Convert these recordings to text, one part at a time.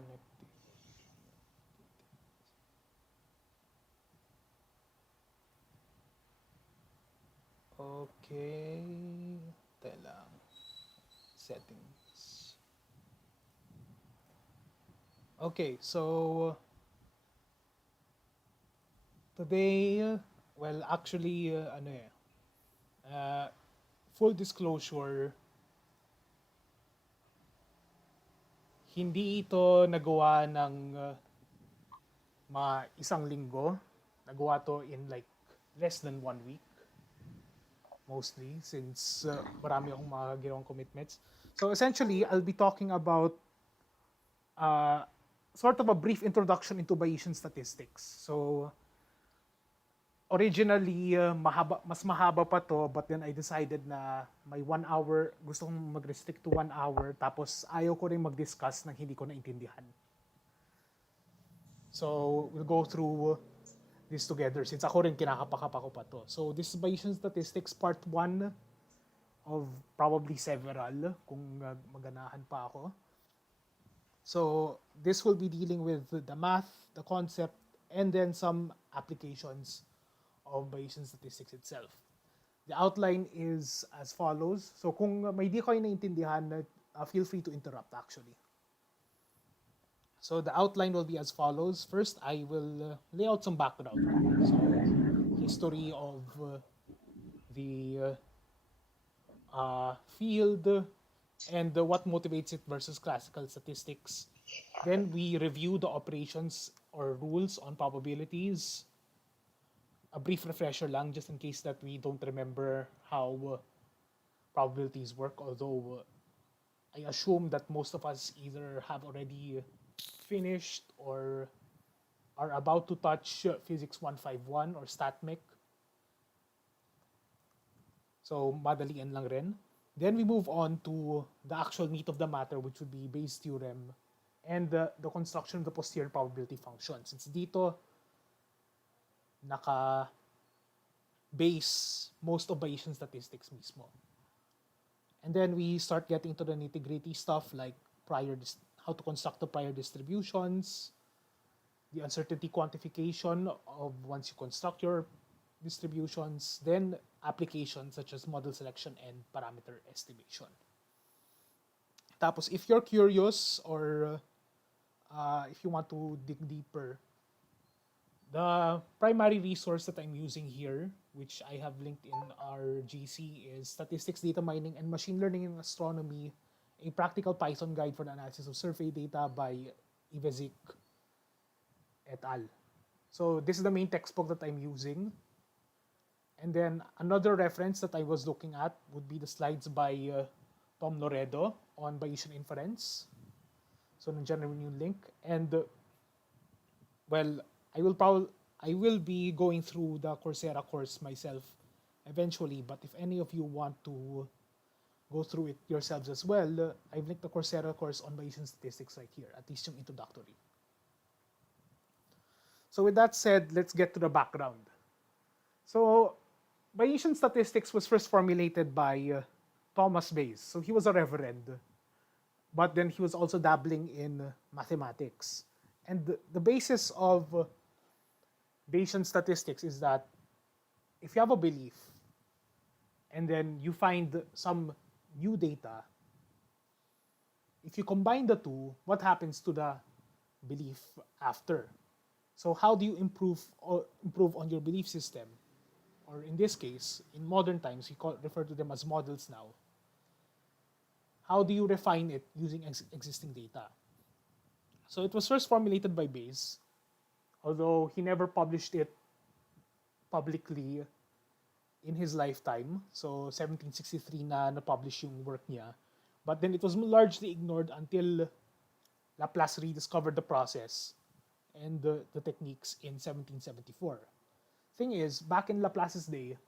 connected. Okay. Tayo lang. Settings. Okay, so today, well, actually, full disclosure, hindi ito nagawa ng mga isang linggo. Nagawa to in like less than 1 week, mostly, since marami akong mga ginawang commitments. So essentially, I'll be talking about uh, sort of a brief introduction into Bayesian statistics. So originally, mas mahaba pa to, but then I decided na may 1 hour, gusto kong mag-restrict to 1 hour, tapos ayaw ko rin mag-discuss ng hindi ko naintindihan. So we'll go through this together since ako rin kinakapakapa ko pa to. So this is Bayesian statistics part 1 of probably several kung maganahan pa ako. So this will be dealing with the math, the concept, and then some applications of Bayesian statistics itself. The outline is as follows. So kung may di kayo naintindihan, feel free to interrupt actually. So the outline will be as follows. First, I will lay out some background. So history of the field and what motivates it versus classical statistics. Then we review the operations or rules on probabilities. A brief refresher lang just in case that we don't remember how probabilities work, although I assume that most of us either have already finished or are about to touch Physics 151 or StatMech. So madalian lang rin. Then we move on to the actual meat of the matter, which would be Bayes' theorem and the construction of the posterior probability function. Since dito naka-base most of Bayesian statistics mismo. And then we start getting to the nitty-gritty stuff like how to construct the prior distributions, the uncertainty quantification of once you construct your distributions, then applications such as model selection and parameter estimation. Tapos, if you're curious or if you want to dig deeper, the primary resource that I'm using here, which I have linked in our GC, is Statistics, Data Mining, and Machine Learning in Astronomy, a practical Python guide for the analysis of survey data by Ivezik et al. So this is the main textbook that I'm using. And then another reference that I was looking at would be the slides by Tom Loredo on Bayesian inference. So nandiyan rin yung link. And well, I will be going through the Coursera course myself eventually, but if any of you want to go through it yourselves as well, I've linked the Coursera course on Bayesian statistics right here, at least yung introductory. So with that said, let's get to the background. So Bayesian statistics was first formulated by Thomas Bayes. So he was a reverend, but then he was also dabbling in mathematics. And the basis of Bayesian statistics is that if you have a belief and then you find some new data, if you combine the two, what happens to the belief after? So how do you improve on your belief system? Or in this case, in modern times, we refer to them as models now. How do you refine it using existing data? So it was first formulated by Bayes, although he never published it publicly in his lifetime. So 1763 na na-publish yung work niya. But then it was largely ignored until Laplace rediscovered the process and the techniques in 1774. Thing is, back in Laplace's day,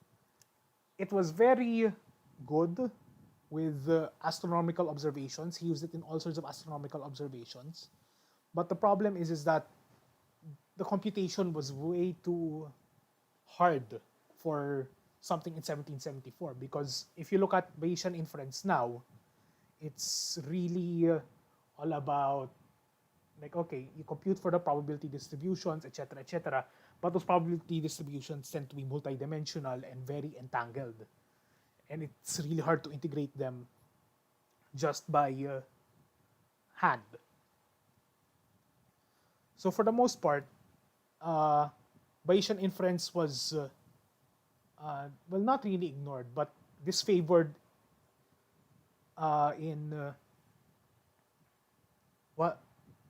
it was very good with astronomical observations. He used it in all sorts of astronomical observations. But the problem is that the computation was way too hard for something in 1774, because if you look at Bayesian inference now, it's really all about Like, okay, you compute for the probability distributions, etc., etc., but those probability distributions tend to be multidimensional and very entangled. And it's really hard to integrate them just by hand. So for the most part, Bayesian inference was, well, not really ignored, but disfavored in, what?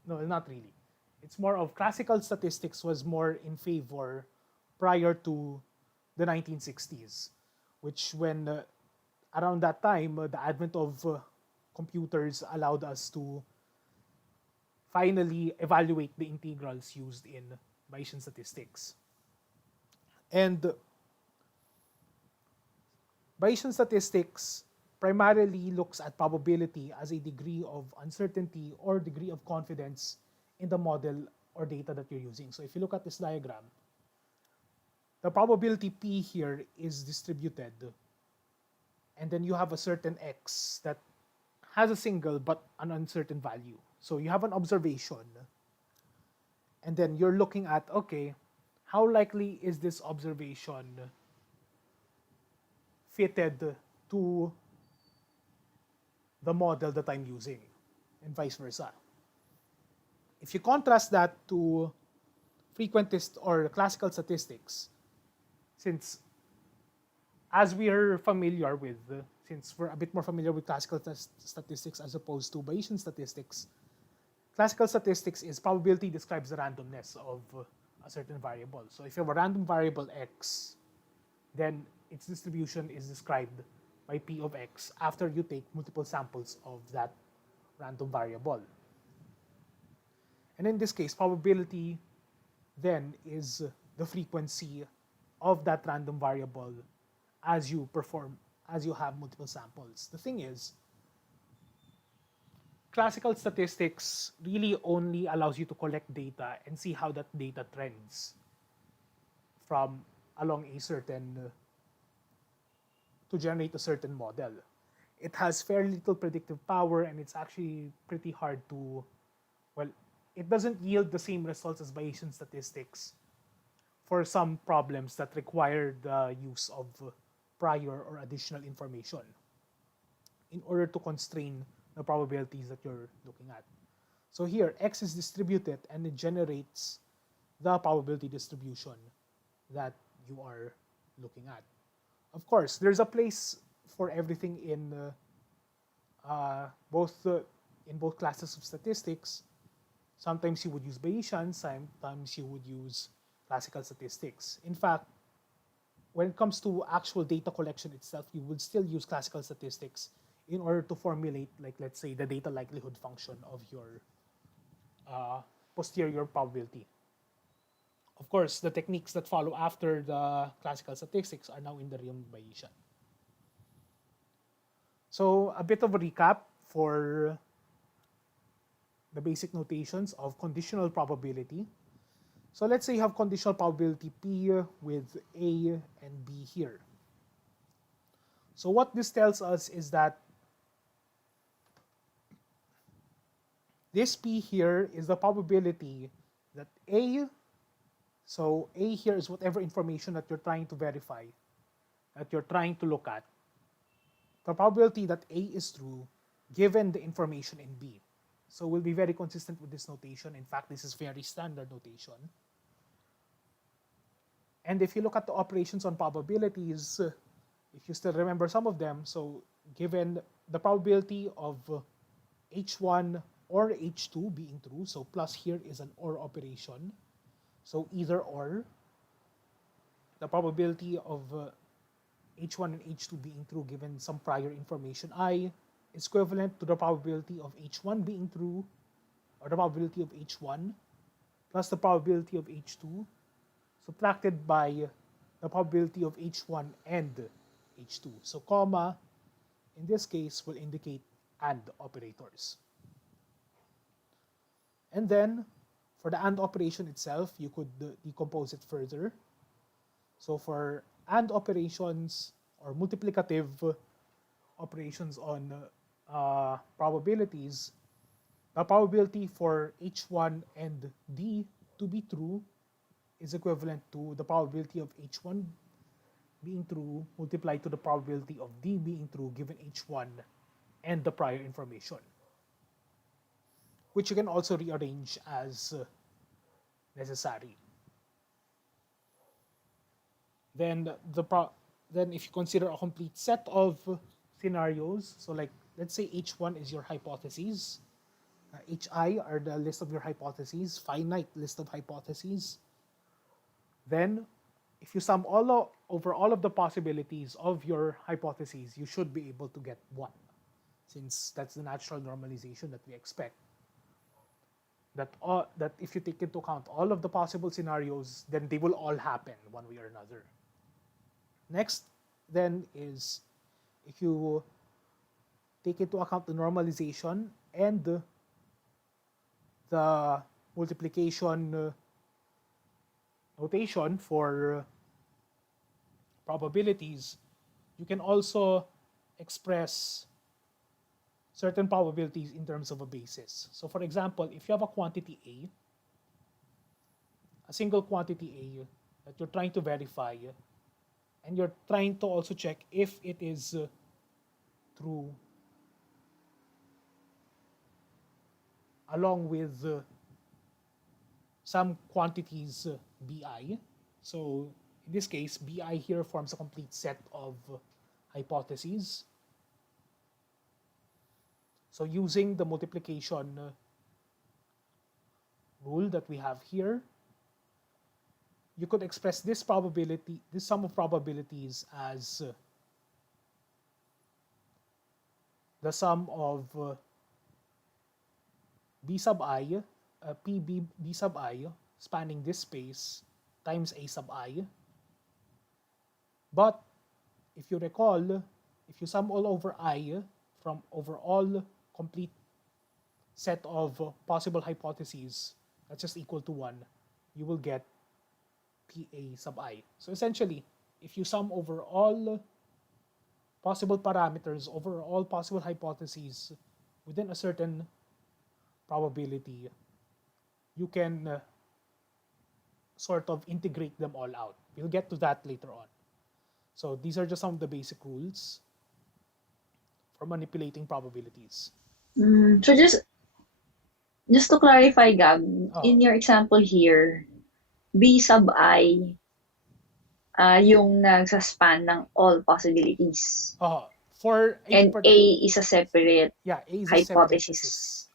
No, not really. It's more of classical statistics was more in favor prior to the 1960s, which when around that time, the advent of computers allowed us to finally evaluate the integrals used in Bayesian statistics. And Bayesian statistics primarily looks at probability as a degree of uncertainty or degree of confidence in the model or data that you're using. So if you look at this diagram, the probability P here is distributed, and then you have a certain X that has a single but an uncertain value. So you have an observation, and then you're looking at, okay, how likely is this observation fitted to the model that I'm using, and vice versa. If you contrast that to frequentist or classical statistics, since as we're familiar with, since we're a bit more familiar with classical statistics as opposed to Bayesian statistics, classical statistics is probability describes the randomness of a certain variable. So if you have a random variable x, then its distribution is described by P of x after you take multiple samples of that random variable. And in this case, probability then is the frequency of that random variable as you have multiple samples. The thing is, classical statistics really only allows you to collect data and see how that data trends from along a certain, to generate a certain model. It has very little predictive power, and it's actually pretty hard to, well, it doesn't yield the same results as Bayesian statistics for some problems that require the use of prior or additional information in order to constrain the probabilities that you're looking at. So here, X is distributed and it generates the probability distribution that you are looking at. Of course, there's a place for everything in both classes of statistics. Sometimes you would use Bayesian, sometimes you would use classical statistics. In fact, when it comes to actual data collection itself, you would still use classical statistics in order to formulate, like, let's say, the data likelihood function of your posterior probability. Of course, the techniques that follow after the classical statistics are now in the realm of Bayesian. So a bit of a recap for the basic notations of conditional probability. So let's say you have conditional probability P with A and B here. So what this tells us is that this P here is the probability that A, so A here is whatever information that you're trying to verify, that you're trying to look at. The probability that A is true given the information in B. So we'll be very consistent with this notation. In fact, this is very standard notation. And if you look at the operations on probabilities, if you still remember some of them, so given the probability of H1 or H2 being true, so plus here is an OR operation, so either or, the probability of H1 and H2 being true given some prior information I is equivalent to the probability of H1 being true, or the probability of H1 plus the probability of H2 subtracted by the probability of H1 and H2. So comma, in this case, will indicate AND operators. And then, for the AND operation itself, you could decompose it further. So for AND operations, or multiplicative operations on probabilities, the probability for H1 and D to be true is equivalent to the probability of H1 being true multiplied to the probability of D being true given H1 and the prior information, which you can also rearrange as necessary. Then if you consider a complete set of scenarios, so like let's say H1 is your hypotheses, Hi are the list of your hypotheses, finite list of hypotheses. Then if you sum over all of the possibilities of your hypotheses, you should be able to get 1, since that's the natural normalization that we expect. That if you take into account all of the possible scenarios, then they will all happen one way or another. Next, then, is if you take into account the normalization and the multiplication notation for probabilities, you can also express certain probabilities in terms of a basis. So for example, if you have a quantity a single quantity A that you're trying to verify, and you're trying to also check if it is true along with some quantities Bi. So in this case, Bi here forms a complete set of hypotheses. So using the multiplication rule that we have here, you could express this sum of probabilities as the sum of B sub I, PB B sub I, spanning this space, times A sub I. But if you recall, if you sum all over I from over all complete set of possible hypotheses, that's just equal to 1, you will get PA sub I. So essentially, if you sum over all possible parameters over all possible hypotheses within a certain probability, you can sort of integrate them all out. We'll get to that later on. So these are just some of the basic rules for manipulating probabilities. So just to clarify, Gab, in your example here, B sub I, yung nagsaspan ng all possibilities. And A is a separate hypothesis.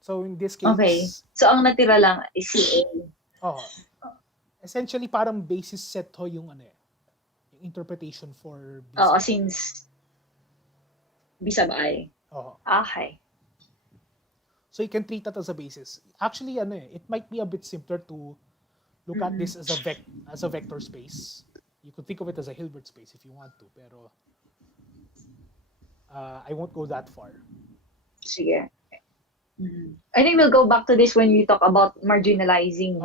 So in this case... Okay. So ang natira lang is si A. Essentially, parang basis set ho yung yung interpretation for B sub I. Since B sub I. Okay. So you can treat that as a basis. Actually, it might be a bit simpler to look at this as a vector space. You could think of it as a Hilbert space if you want to, pero I won't go that far. Sige. I think we'll go back to this when we talk about marginalization.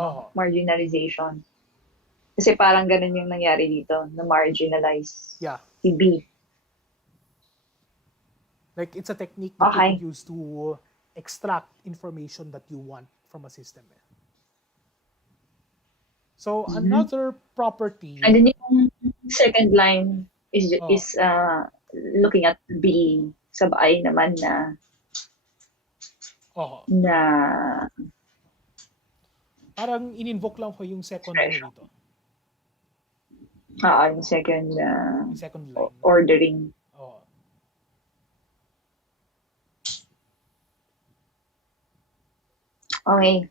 Kasi parang ganun yung nangyari dito, na marginalize si B. Like, it's a technique that you can use to extract information that you want from a system. So another property... And then yung second line is looking at B sub I naman na parang in-invoke lang ko yung second line dito. Yung second line. Ordering. Okay.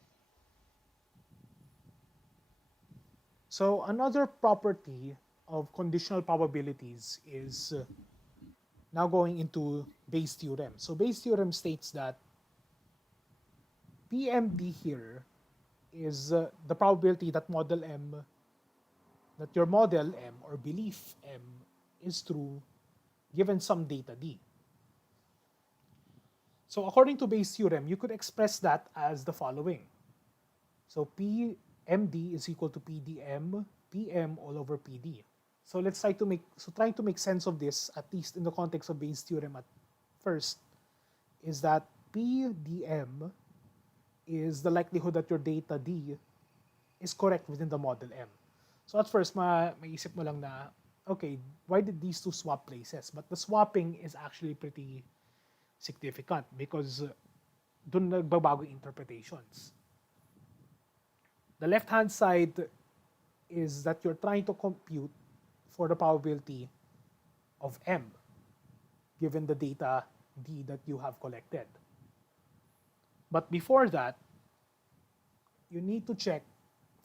So another property of conditional probabilities is now going into Bayes' theorem. So Bayes' theorem states that PMD here is the probability that your model M or belief M is true given some data D. So according to Bayes' theorem, you could express that as the following. So PMD is equal to PDM, PM all over PD. So let's trying to make sense of this, at least in the context of Bayes' theorem first is that PDM is the likelihood that your data D is correct within the model M. So at first, maisip mo lang na, okay, why did these two swap places? But the swapping is actually pretty significant because dun nagbabago yung interpretations. The left-hand side is that you're trying to compute for the probability of M, given the data D that you have collected. But before that, you need to check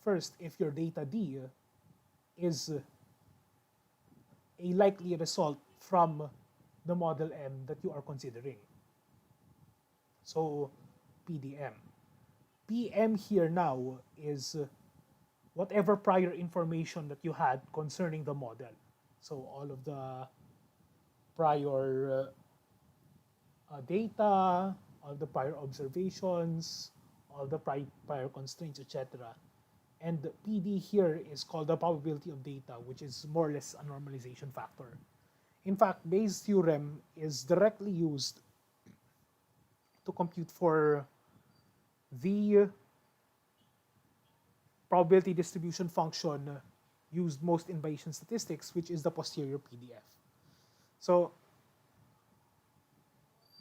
first if your data D is a likely result from the model M that you are considering. So PDM. PM here now is whatever prior information that you had concerning the model. So all of the prior data, all the prior observations, all the prior constraints, etc. And the PD here is called the probability of data, which is more or less a normalization factor. In fact, Bayes' theorem is directly used to compute for the probability distribution function used most in Bayesian statistics, which is the posterior PDF. So,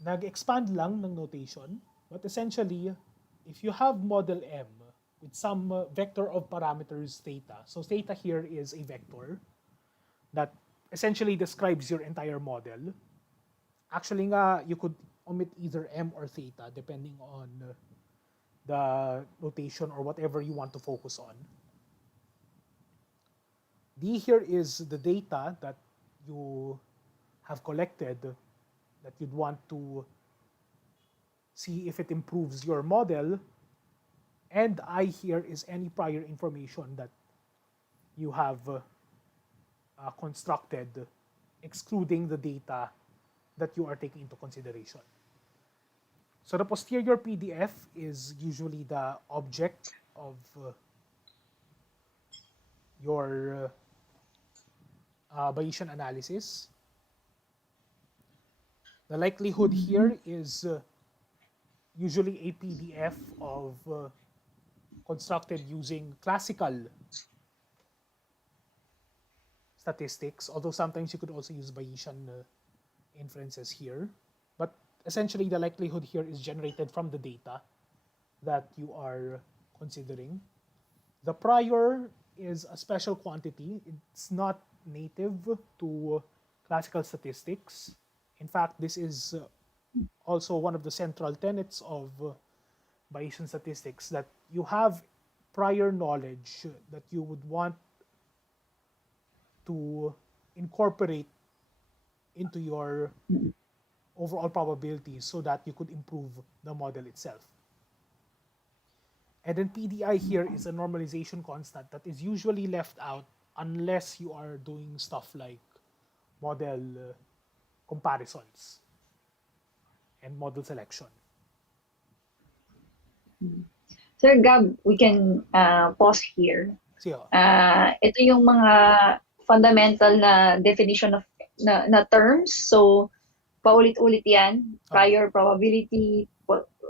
nag-expand lang ng notation, but essentially, if you have model M with some vector of parameters theta, so theta here is a vector that essentially describes your entire model. Actually nga, you could omit either M or theta depending on the notation or whatever you want to focus on. D here is the data that you have collected that you'd want to see if it improves your model. And I here is any prior information that you have constructed, excluding the data that you are taking into consideration. So the posterior PDF is usually the object of your Bayesian analysis. The likelihood here is usually a PDF of constructed using classical statistics, although sometimes you could also use Bayesian inferences here. But essentially, the likelihood here is generated from the data that you are considering. The prior is a special quantity. It's not native to classical statistics. In fact, this is also one of the central tenets of Bayesian statistics, that you have prior knowledge that you would want to incorporate into your overall probabilities so that you could improve the model itself. And then PDI here is a normalization constant that is usually left out unless you are doing stuff like model comparisons and model selection. Sir Gab, we can pause here. Ito yung mga fundamental na definition of na terms. So, paulit-ulit yan. Prior probability,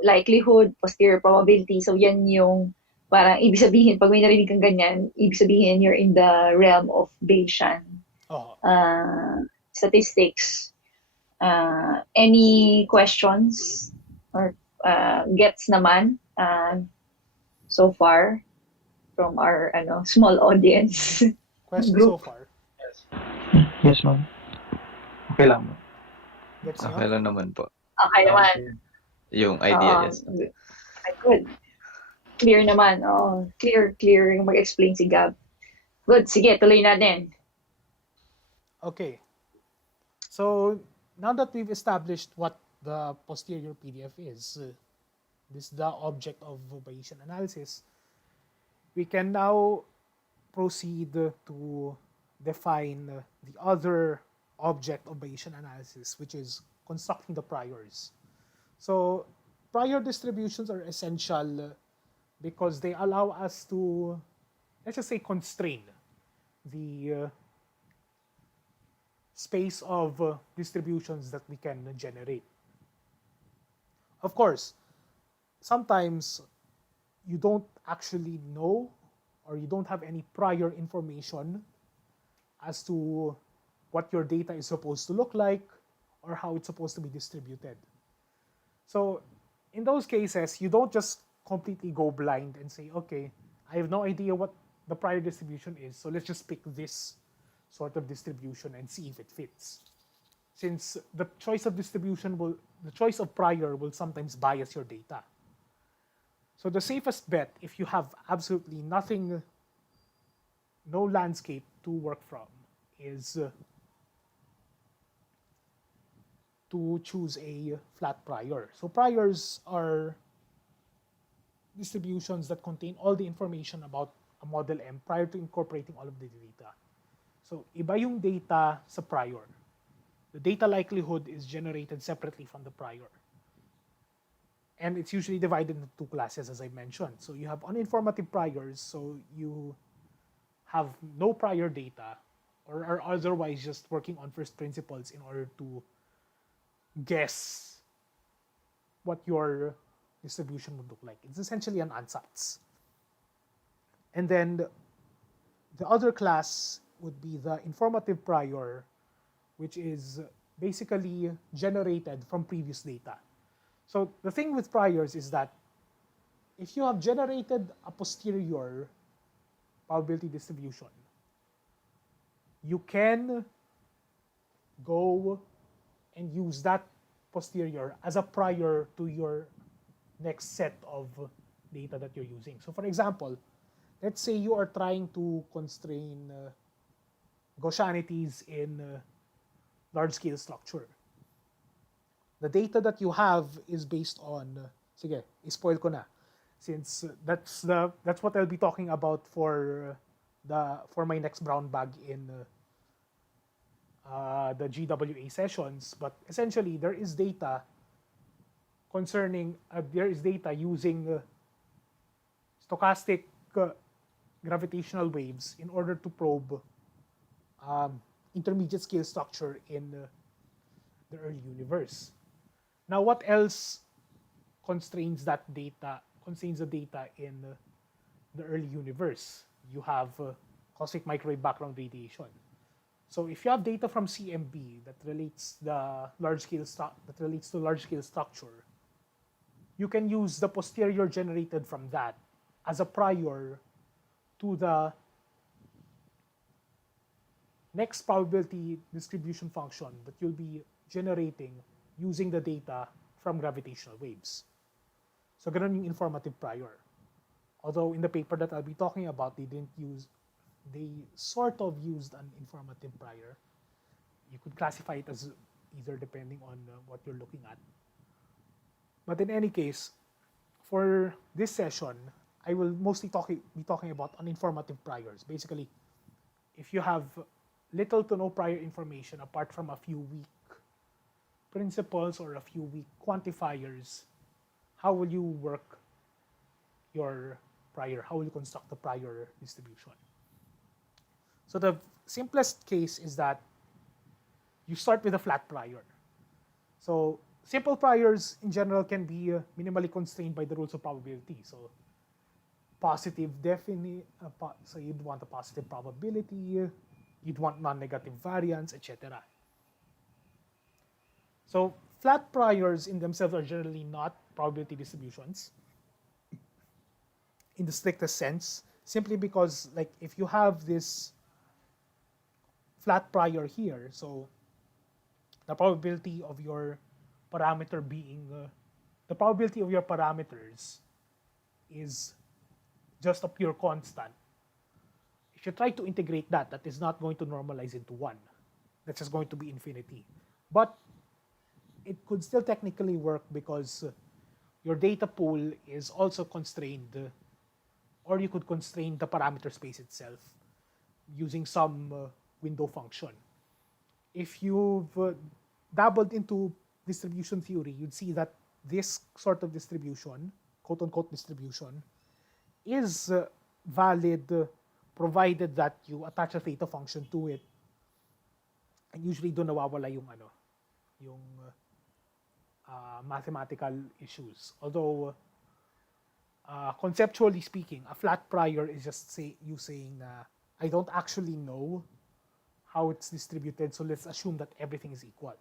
likelihood, posterior probability. So, yan yung parang ibig sabihin, pag may narinig kang ganyan, ibig sabihin you're in the realm of Bayesian statistics. Any questions or gets naman so far from our small audience? Questions so far? Yes, ma'am. Okay lang. Okay lang naman po. Okay naman. Yung idea, yes. Good. Clear naman. Oh, clear yung mag-explain si Gab. Good. Sige, tuloy natin. Okay. So, now that we've established what the posterior PDF is, this is the object of Bayesian analysis, we can now proceed to define the other object of Bayesian analysis, which is constructing the priors. So, prior distributions are essential because they allow us to, let's just say, constrain the space of distributions that we can generate. Of course, sometimes you don't actually know, or you don't have any prior information as to what your data is supposed to look like or how it's supposed to be distributed. So in those cases, you don't just completely go blind and say, okay, I have no idea what the prior distribution is, so let's just pick this sort of distribution and see if it fits. Since the choice of prior will sometimes bias your data. So the safest bet, if you have absolutely nothing, no landscape to work from, is to choose a flat prior. So priors are distributions that contain all the information about a model M prior to incorporating all of the data. So iba yung data sa prior. The data likelihood is generated separately from the prior. And it's usually divided into two classes, as I mentioned. So you have uninformative priors, so you have no prior data, or are otherwise just working on first principles in order to guess what your distribution would look like. It's essentially an ansatz. And then the other class would be the informative prior, which is basically generated from previous data. So the thing with priors is that if you have generated a posterior probability distribution, you can go and use that posterior as a prior to your next set of data that you're using. So for example, let's say you are trying to constrain Gaussianities in large-scale structure. The data that you have is based on, sige, spoil ko na, since that's what I'll be talking about for my next brown bag in the GWA sessions. But essentially, there is data using stochastic gravitational waves in order to probe intermediate scale structure in the early universe. Now, what else constrains the data in the early universe? You have cosmic microwave background radiation. So if you have data from CMB that relates to large scale structure, you can use the posterior generated from that as a prior to the next probability distribution function that you'll be generating using the data from gravitational waves. So ganun yung informative prior. Although in the paper that I'll be talking about, they sort of used an informative prior. You could classify it as either depending on what you're looking at. But in any case, for this session, I will mostly be talking about uninformative priors. Basically, if you have little to no prior information apart from a few weak principles or a few weak quantifiers, how will you work your prior? How will you construct the prior distribution? So the simplest case is that you start with a flat prior. So simple priors in general can be minimally constrained by the rules of probability. So so you'd want a positive probability, you'd want non-negative variance, etc. So flat priors in themselves are generally not probability distributions in the strictest sense, simply because, like, if you have this flat prior here, so the probability of your parameter being the probability of your parameters is just a pure constant. If you try to integrate that is not going to normalize into 1. That's just going to be infinity. But it could still technically work because your data pool is also constrained, or you could constrain the parameter space itself using some window function. If you've dabbled into distribution theory, you'd see that this sort of distribution, quote-unquote distribution, is valid provided that you attach a theta function to it. And usually doon nawawala yung mathematical issues. Although, conceptually speaking, a flat prior is just you saying, I don't actually know how it's distributed, so let's assume that everything is equal.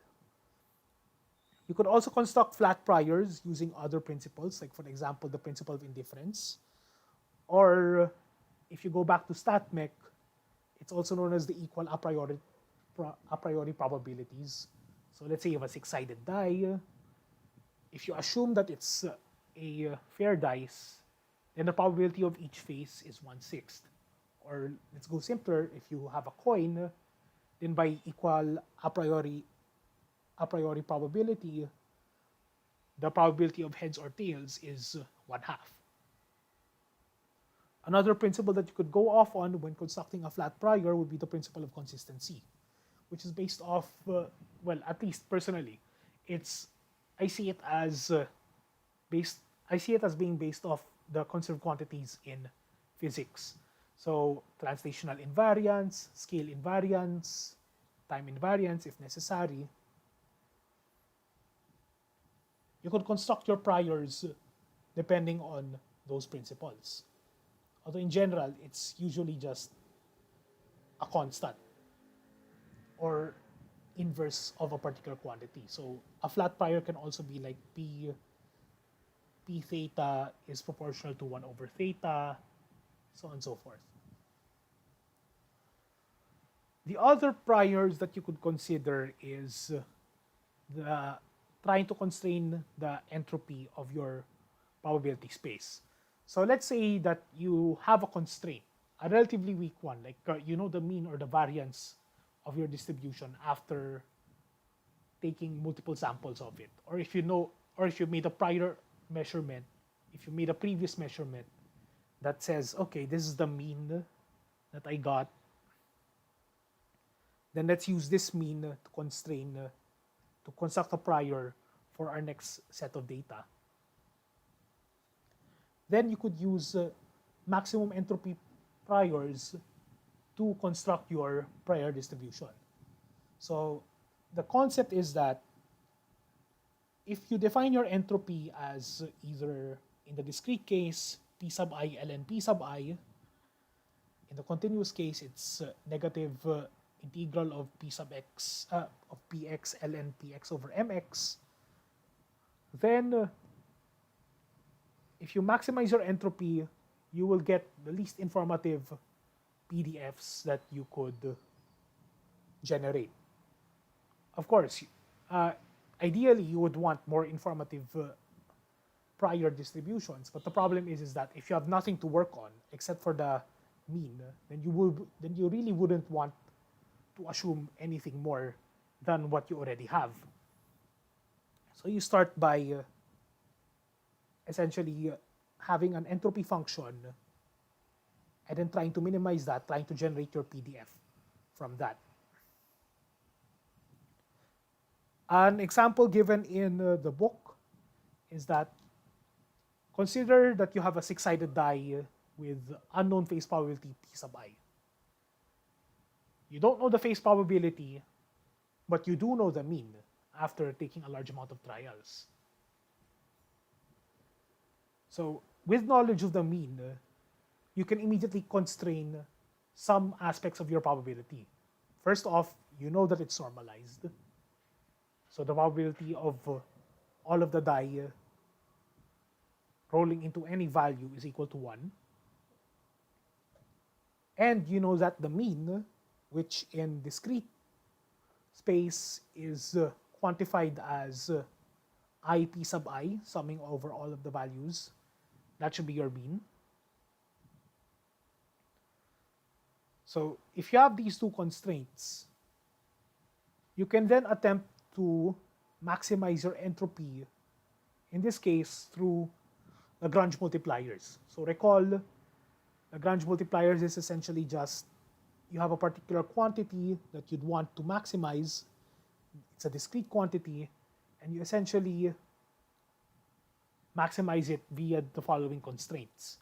You could also construct flat priors using other principles, like for example, the principle of indifference. Or if you go back to StatMech, it's also known as the equal a priori probabilities. So let's say you have a six-sided die. If you assume that it's a fair dice, then the probability of each face is 1/6. Or let's go simpler, if you have a coin, then by equal a priori probability, the probability of heads or tails is 1/2. Another principle that you could go off on when constructing a flat prior would be the principle of consistency, which is based off, well, at least personally, I see it as being based off the conserved quantities in physics. So translational invariance, scale invariance, time invariance if necessary. You could construct your priors depending on those principles. Although in general, it's usually just a constant or inverse of a particular quantity. So a flat prior can also be like P theta is proportional to 1 over theta, so on and so forth. The other priors that you could consider is trying to constrain the entropy of your probability space. So let's say that you have a constraint, a relatively weak one, like you know the mean or the variance of your distribution after taking multiple samples of it. Or if you made a prior measurement, if you made a previous measurement that says, okay, this is the mean that I got, then let's use this mean to construct a prior for our next set of data. Then you could use maximum entropy priors to construct your prior distribution. So the concept is that if you define your entropy as either in the discrete case p sub I ln p sub I, in the continuous case it's negative integral of p sub x of px ln px over mx, then if you maximize your entropy, you will get the least informative PDFs that you could generate. Of course, ideally you would want more informative prior distributions, but the problem is that if you have nothing to work on except for the mean, then you really wouldn't want to assume anything more than what you already have. So you start by essentially having an entropy function and then trying to minimize that, trying to generate your PDF from that. An example given in the book is that consider that you have a six-sided die with unknown face probability p sub I. You don't know the face probability, but you do know the mean after taking a large amount of trials. So with knowledge of the mean, you can immediately constrain some aspects of your probability. First off, you know that it's normalized. So the probability of all of the die rolling into any value is equal to 1. And you know that the mean, which in discrete space is quantified as I p sub I, summing over all of the values, that should be your mean. So if you have these two constraints, you can then attempt to maximize your entropy, in this case through Lagrange multipliers. So recall, Lagrange multipliers is essentially just you have a particular quantity that you'd want to maximize. It's a discrete quantity, and you essentially maximize it via the following constraints,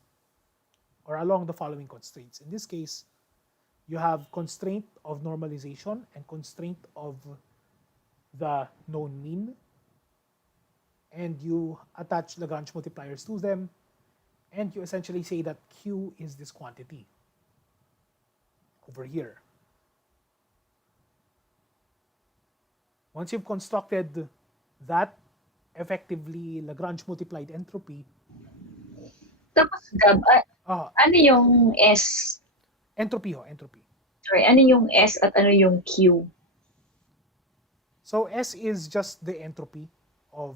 or along the following constraints. In this case, you have constraint of normalization and constraint of the known mean. and you attach Lagrange multipliers to them, and you essentially say that Q is this quantity over here. Once you've constructed that effectively Lagrange multiplied entropy. Tapos, Gab, ano yung S? Entropy ho, entropy. Sorry, ano yung S at ano yung Q? So S is just the entropy of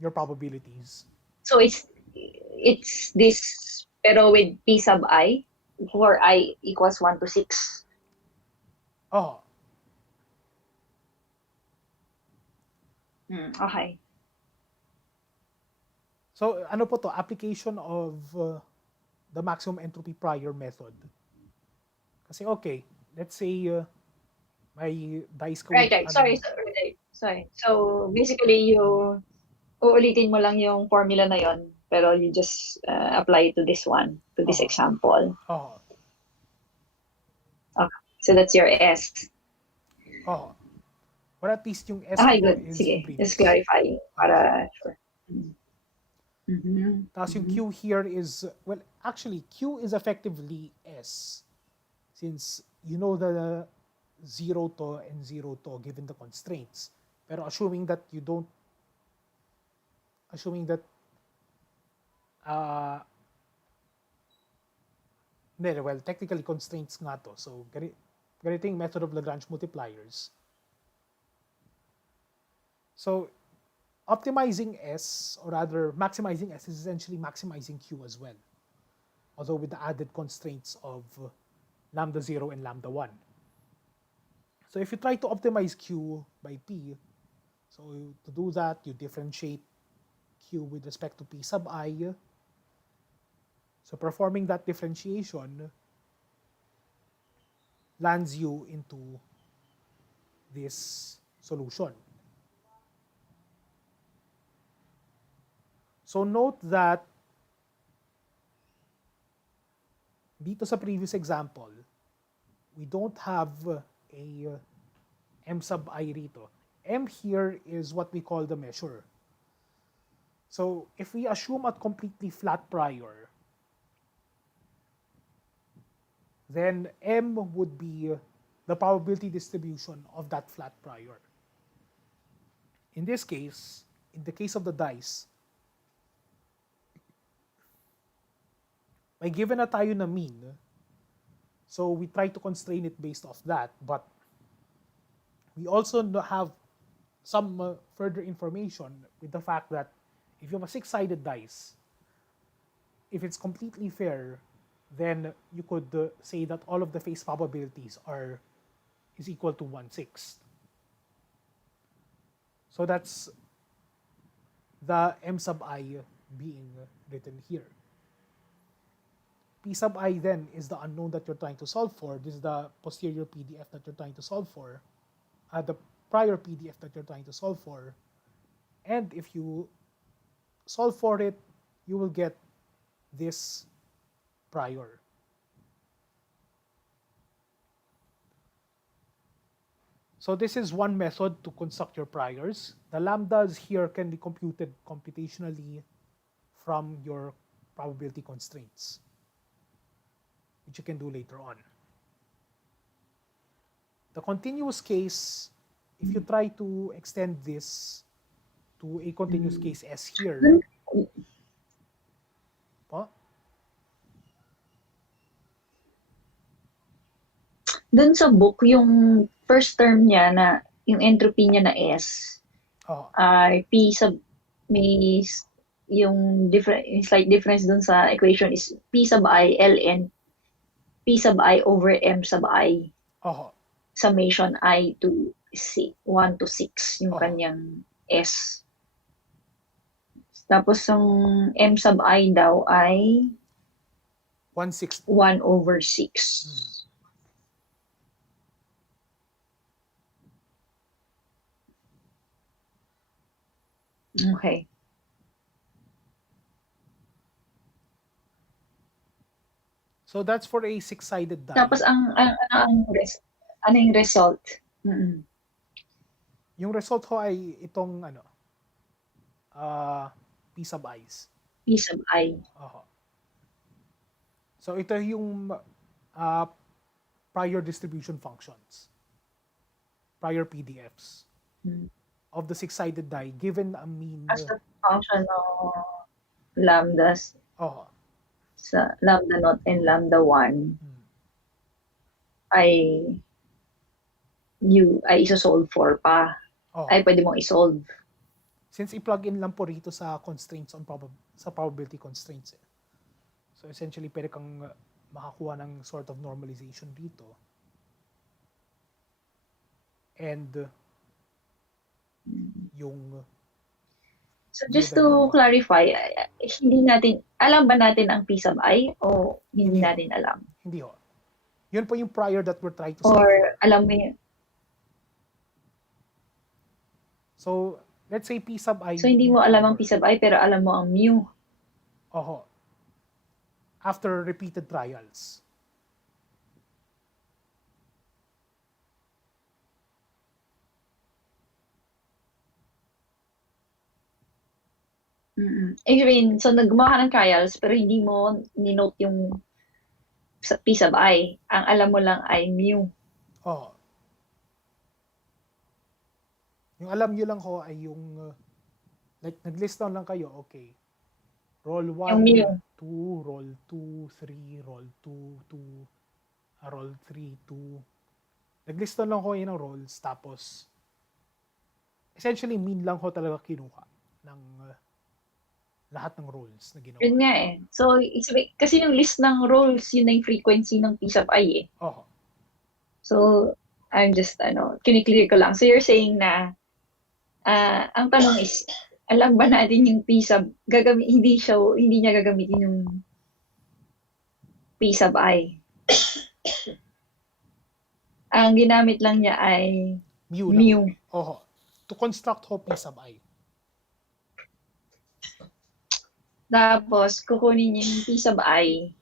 your probabilities. So it's this, pero with P sub I, for I equals 1 to 6. Oh. Okay. So ano po to? Application of the maximum entropy prior method. Kasi okay, let's say may dice code. Right. Sorry. So basically, uulitin mo lang yung formula na yon, pero you just apply it to this one, to this example. Okay. So that's your S. Or at least yung S okay, good. is Sige, just clarifying para sure. Tapos yung Q here is, well, actually, Q is effectively S. Since you know the 0 to and 0 to given the constraints. Pero assuming that well, technically constraints nga to. So, ganito yung method of Lagrange multipliers. So, optimizing S, or rather maximizing S, is essentially maximizing Q as well. Although with the added constraints of lambda 0 and lambda 1. So if you try to optimize Q by P, so to do that, you differentiate Q with respect to P sub I. So performing that differentiation lands you into this solution. So note that dito sa previous example, we don't have a M sub I rito. M here is what we call the measure. So if we assume a completely flat prior, then M would be the probability distribution of that flat prior. In this case, in the case of the dice, may given na tayo na mean, so we try to constrain it based off that, but we also have some further information with the fact that if you have a 6-sided dice, if it's completely fair, then you could say that all of the face probabilities is equal to 1/6. So that's the M sub I being written here. P sub I then is the unknown that you're trying to solve for. This is the posterior PDF that you're trying to solve for. The prior PDF that you're trying to solve for. And if you solve for it, you will get this prior. So this is one method to construct your priors. The lambdas here can be computed computationally from your probability constraints, which you can do later on. The continuous case, if you try to extend this to a continuous case S here, dun sa book, yung first term niya na, yung entropy niya na S, ay P sub, may yung slight difference dun sa equation is P sub I ln P sub I over M sub I. Summation I to 1 to 6 yung kanyang S. Tapos yung M sub I daw ay 1/6. 1 over 6. Okay. So that's for a 6-sided die. Tapos ano yung result? Yung result ho ay itong P sub i's. P sub I. So ito yung prior distribution functions, prior PDFs of the six-sided die given a mean as a function of lambdas sa lambda naught and lambda 1 ay iso-solve for pa. Ay pwede mong isolve. Since i-plug in lang po rito sa constraints sa probability constraints. So essentially pwede kang makakuha ng sort of normalization dito. And yung so just to clarify, hindi natin alam ba natin ang P sub I o hindi natin alam? Hindi ho. Yun po yung prior that we're trying to solve. Or alam mo yun? So let's say P sub I. So hindi mo alam ang P sub I pero alam mo ang mu. After repeated trials. I mean, so gumawa ka ng trials pero hindi mo ni-note yung P sub I. Ang alam mo lang ay mu. Yung alam nyo lang ho ay yung like nag-list down lang kayo, okay. Roll 1, 2, roll 2, 3, roll 2, 2, roll 3, 2. Nag-list down lang ho yun ng rolls, tapos essentially mean lang ho talaga kinuha ng lahat ng rolls na ginawa. Yun nga eh. So, kasi yung list ng rolls, yun na yung frequency ng P sub I eh. So, I'm just, kiniklear ko lang. So, you're saying na, ang tanong is, alam ba natin yung P sub, hindi niya gagamitin yung P sub I. Ang ginamit lang niya ay mu. To construct ho P sub I. Tapos, kukunin niya yung P sub I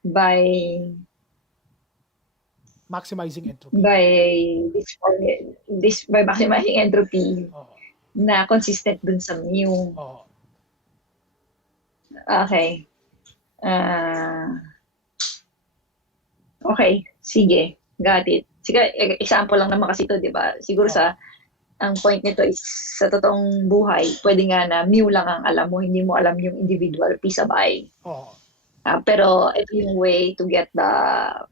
by maximizing entropy. By maximizing entropy na consistent dun sa mu. Okay. Okay, sige. Got it. Sige, example lang naman kasi ito, di ba? Siguro ang point nito is sa totoong buhay, pwede nga na mu lang ang alam mo, hindi mo alam yung individual P sub I. Pero ito yung way to get the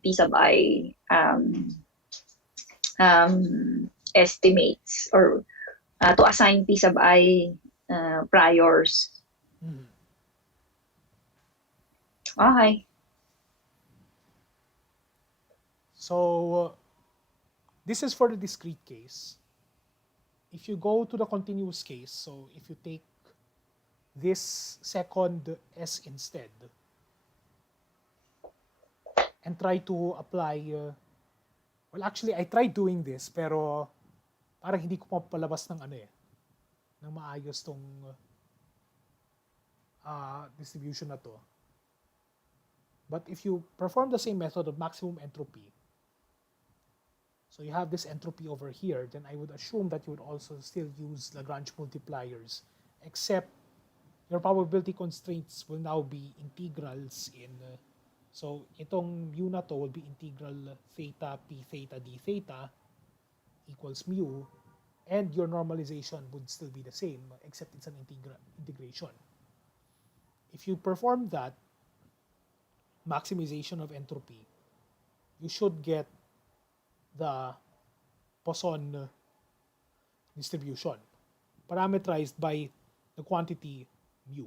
P sub I estimates or to assign P sub I priors. Okay. So, this is for the discrete case. If you go to the continuous case, so if you take this second S instead, and try to apply, well actually I tried doing this, pero parang hindi ko mapalabas ng ng maayos tong distribution na to. But if you perform the same method of maximum entropy, so you have this entropy over here, then I would assume that you would also still use Lagrange multipliers, except your probability constraints will now be integrals in, so itong mu na to will be integral theta p theta d theta equals mu, and your normalization would still be the same, except it's an integration. If you perform that maximization of entropy, you should get the Poisson distribution parameterized by the quantity mu.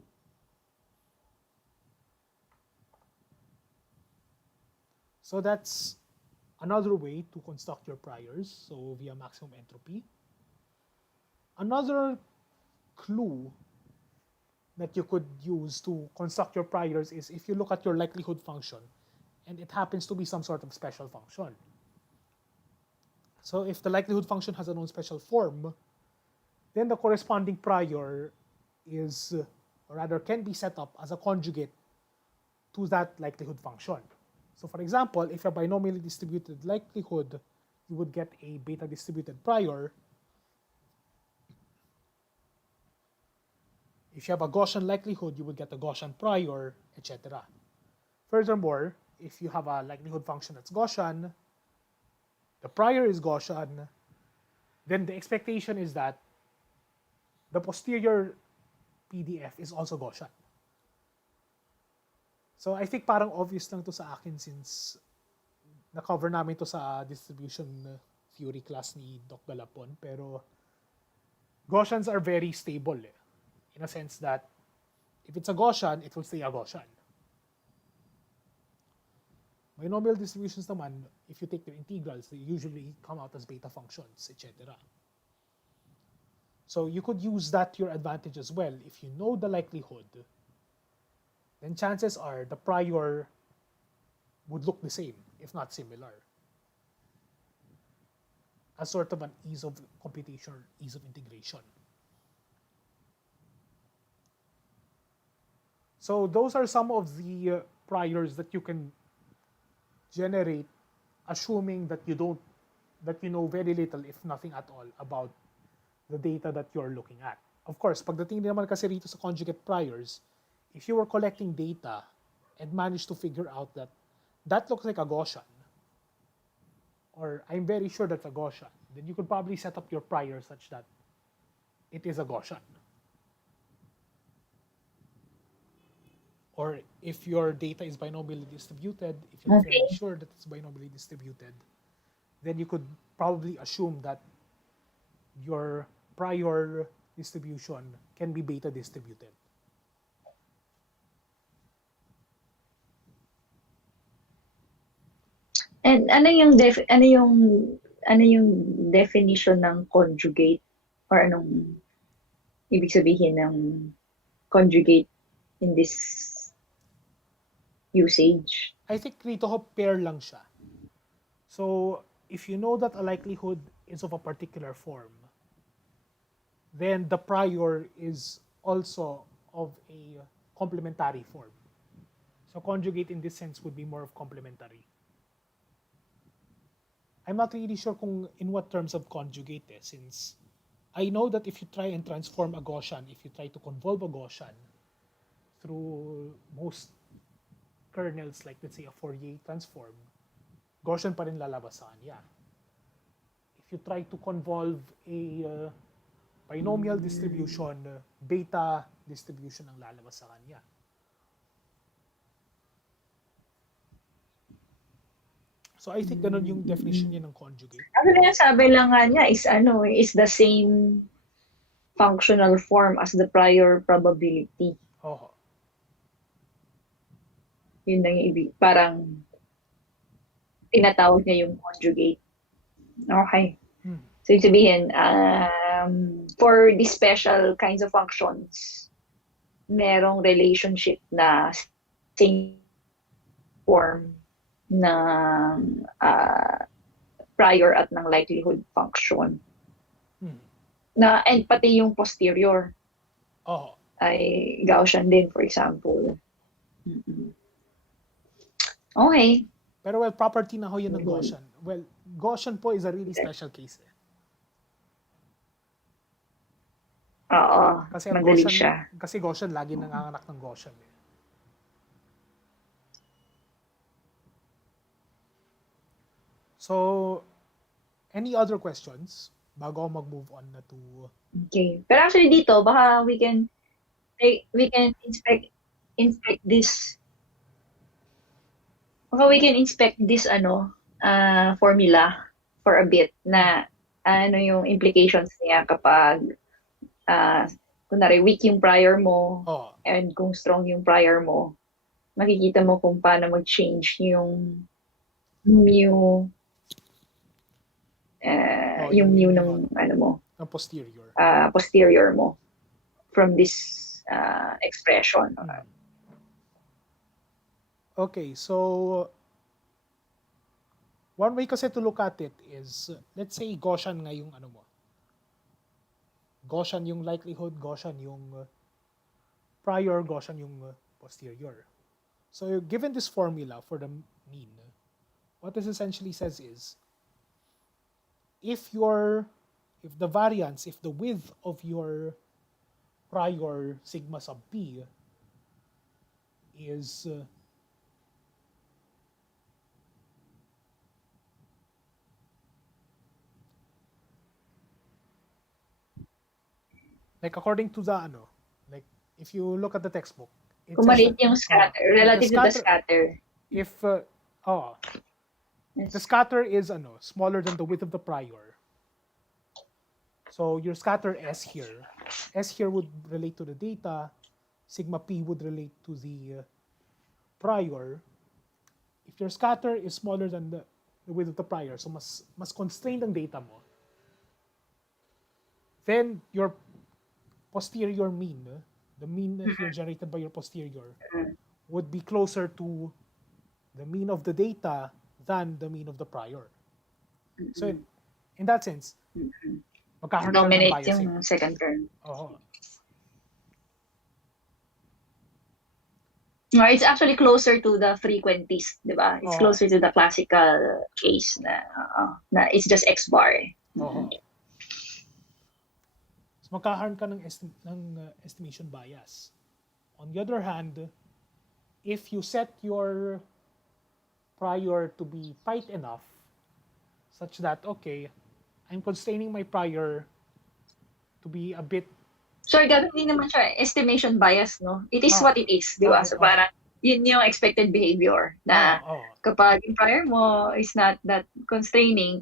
So that's another way to construct your priors, so via maximum entropy. Another clue that you could use to construct your priors is if you look at your likelihood function and it happens to be some sort of special function. So if the likelihood function has a known special form, then the corresponding prior is, or rather can be set up as a conjugate to that likelihood function. So for example, if a binomially distributed likelihood, you would get a beta distributed prior, If you have a Gaussian likelihood, you would get a Gaussian prior, etc. Furthermore, if you have a likelihood function that's Gaussian, the prior is Gaussian, then the expectation is that the posterior PDF is also Gaussian. So I think parang obvious lang to sa akin since na-cover namin to sa distribution theory class ni Doc Galapon. Pero Gaussians are very stable in a sense that if it's a Gaussian, it will stay a Gaussian. Binomial distributions naman, if you take their integrals, they usually come out as beta functions, etc. So you could use that to your advantage as well. If you know the likelihood, then chances are the prior would look the same, if not similar. As sort of an ease of computation, ease of integration. So those are some of the priors that you can generate, assuming that you know very little, if nothing at all, about the data that you're looking at. Of course, pagdating naman kasi rito sa conjugate priors, if you were collecting data and managed to figure out that that looks like a Gaussian, or I'm very sure that's a Gaussian, then you could probably set up your prior such that it is a Gaussian. Or if your data is binomially distributed, if you're fairly sure that it's binomially distributed, then you could probably assume that your prior distribution can be beta distributed. And ano yung definition ng conjugate, or anong ibig sabihin ng conjugate in this usage? I think rito pair lang siya. So if you know that a likelihood is of a particular form, then the prior is also of a complementary form. So conjugate in this sense would be more of complementary. I'm not really sure kung in what terms of conjugate since I know that if you try and transform a Gaussian, if you try to convolve a Gaussian through most kernels, like let's say a Fourier transform, Gaussian pa rin lalabas sa kanya. If you try to convolve a binomial distribution, beta distribution ang lalabas sa kanya. So I think ganun yung definition niya ng conjugate. Actually, sabi lang nga niya is the same functional form as the prior probability. Oh. Yun lang yung ibig. Parang tinatawag niya yung conjugate. Okay. So ibig sabihin, for these special kinds of functions, merong relationship na same form ng prior at ng likelihood function. Na, and pati yung posterior ay Gaussian din, for example. Okay. Pero well, property na ho yun ng Gaussian. Well, Gaussian po is a really special case. Oo, kasi madali Gaussian, siya. Kasi Gaussian, lagi nanganganak ng Gaussian. So, any other questions bago ako mag-move on na to... Okay. Pero actually dito, baka we can inspect this. Baka we can inspect this formula for a bit na ano yung implications niya kapag kunwari weak yung prior mo and kung strong yung prior mo, makikita mo kung paano mag-change yung mu yung mu ng ng posterior. Posterior mo from this expression. Okay, so one way kasi to look at it is, let's say Gaussian nga yung mo. Gaussian yung likelihood, Gaussian yung prior, Gaussian yung posterior. So given this formula for the mean, what this essentially says is, if the variance, if the width of your prior sigma sub p is like according to the like if you look at the textbook, it Kung says maliit that yung scatter, relative to the scatter. If the scatter is smaller than the width of the prior, so your scatter S here would relate to the data, sigma p would relate to the prior. If your scatter is smaller than the width of the prior, so mas constrained ang data mo, then your posterior mean, the mean here generated by your posterior, would be closer to the mean of the data than the mean of the prior. So in that sense, magkakaroon ka ng Dominate biasing. yung second term. No, it's actually closer to the frequencies, di ba? It's closer to the classical case na it's just X bar. So magkakaroon ka ng estimation bias. On the other hand, if you set your prior to be tight enough such that, okay, I'm constraining my prior to be a bit... Sorry, Gab, hindi naman siya estimation bias, no? It is what it is, di ba? So parang yun yung expected behavior na kapag yung prior mo is not that constraining,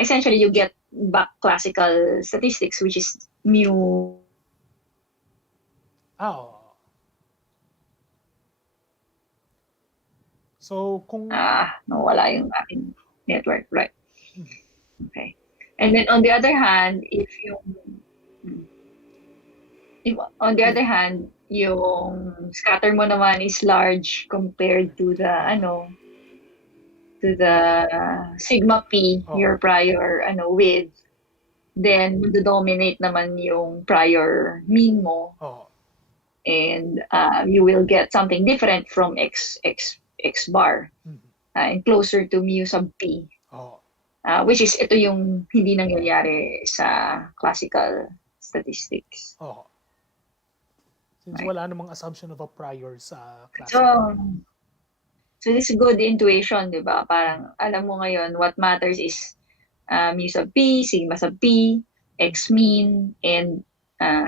essentially you get back classical statistics, which is mu. So kung... nawala yung aking network, right? Okay. And then on the other hand, if on the other hand, yung scatter mo naman is large compared to the sigma p, your prior width, then dominate naman yung prior mean mo. And you will get something different from X bar and closer to mu sub p. Which is ito yung hindi nangyayari sa classical statistics. Since wala namang assumption of a prior sa classical. So this is good intuition, di ba? Parang alam mo ngayon what matters is mu sub p, sigma sub p, X mean, and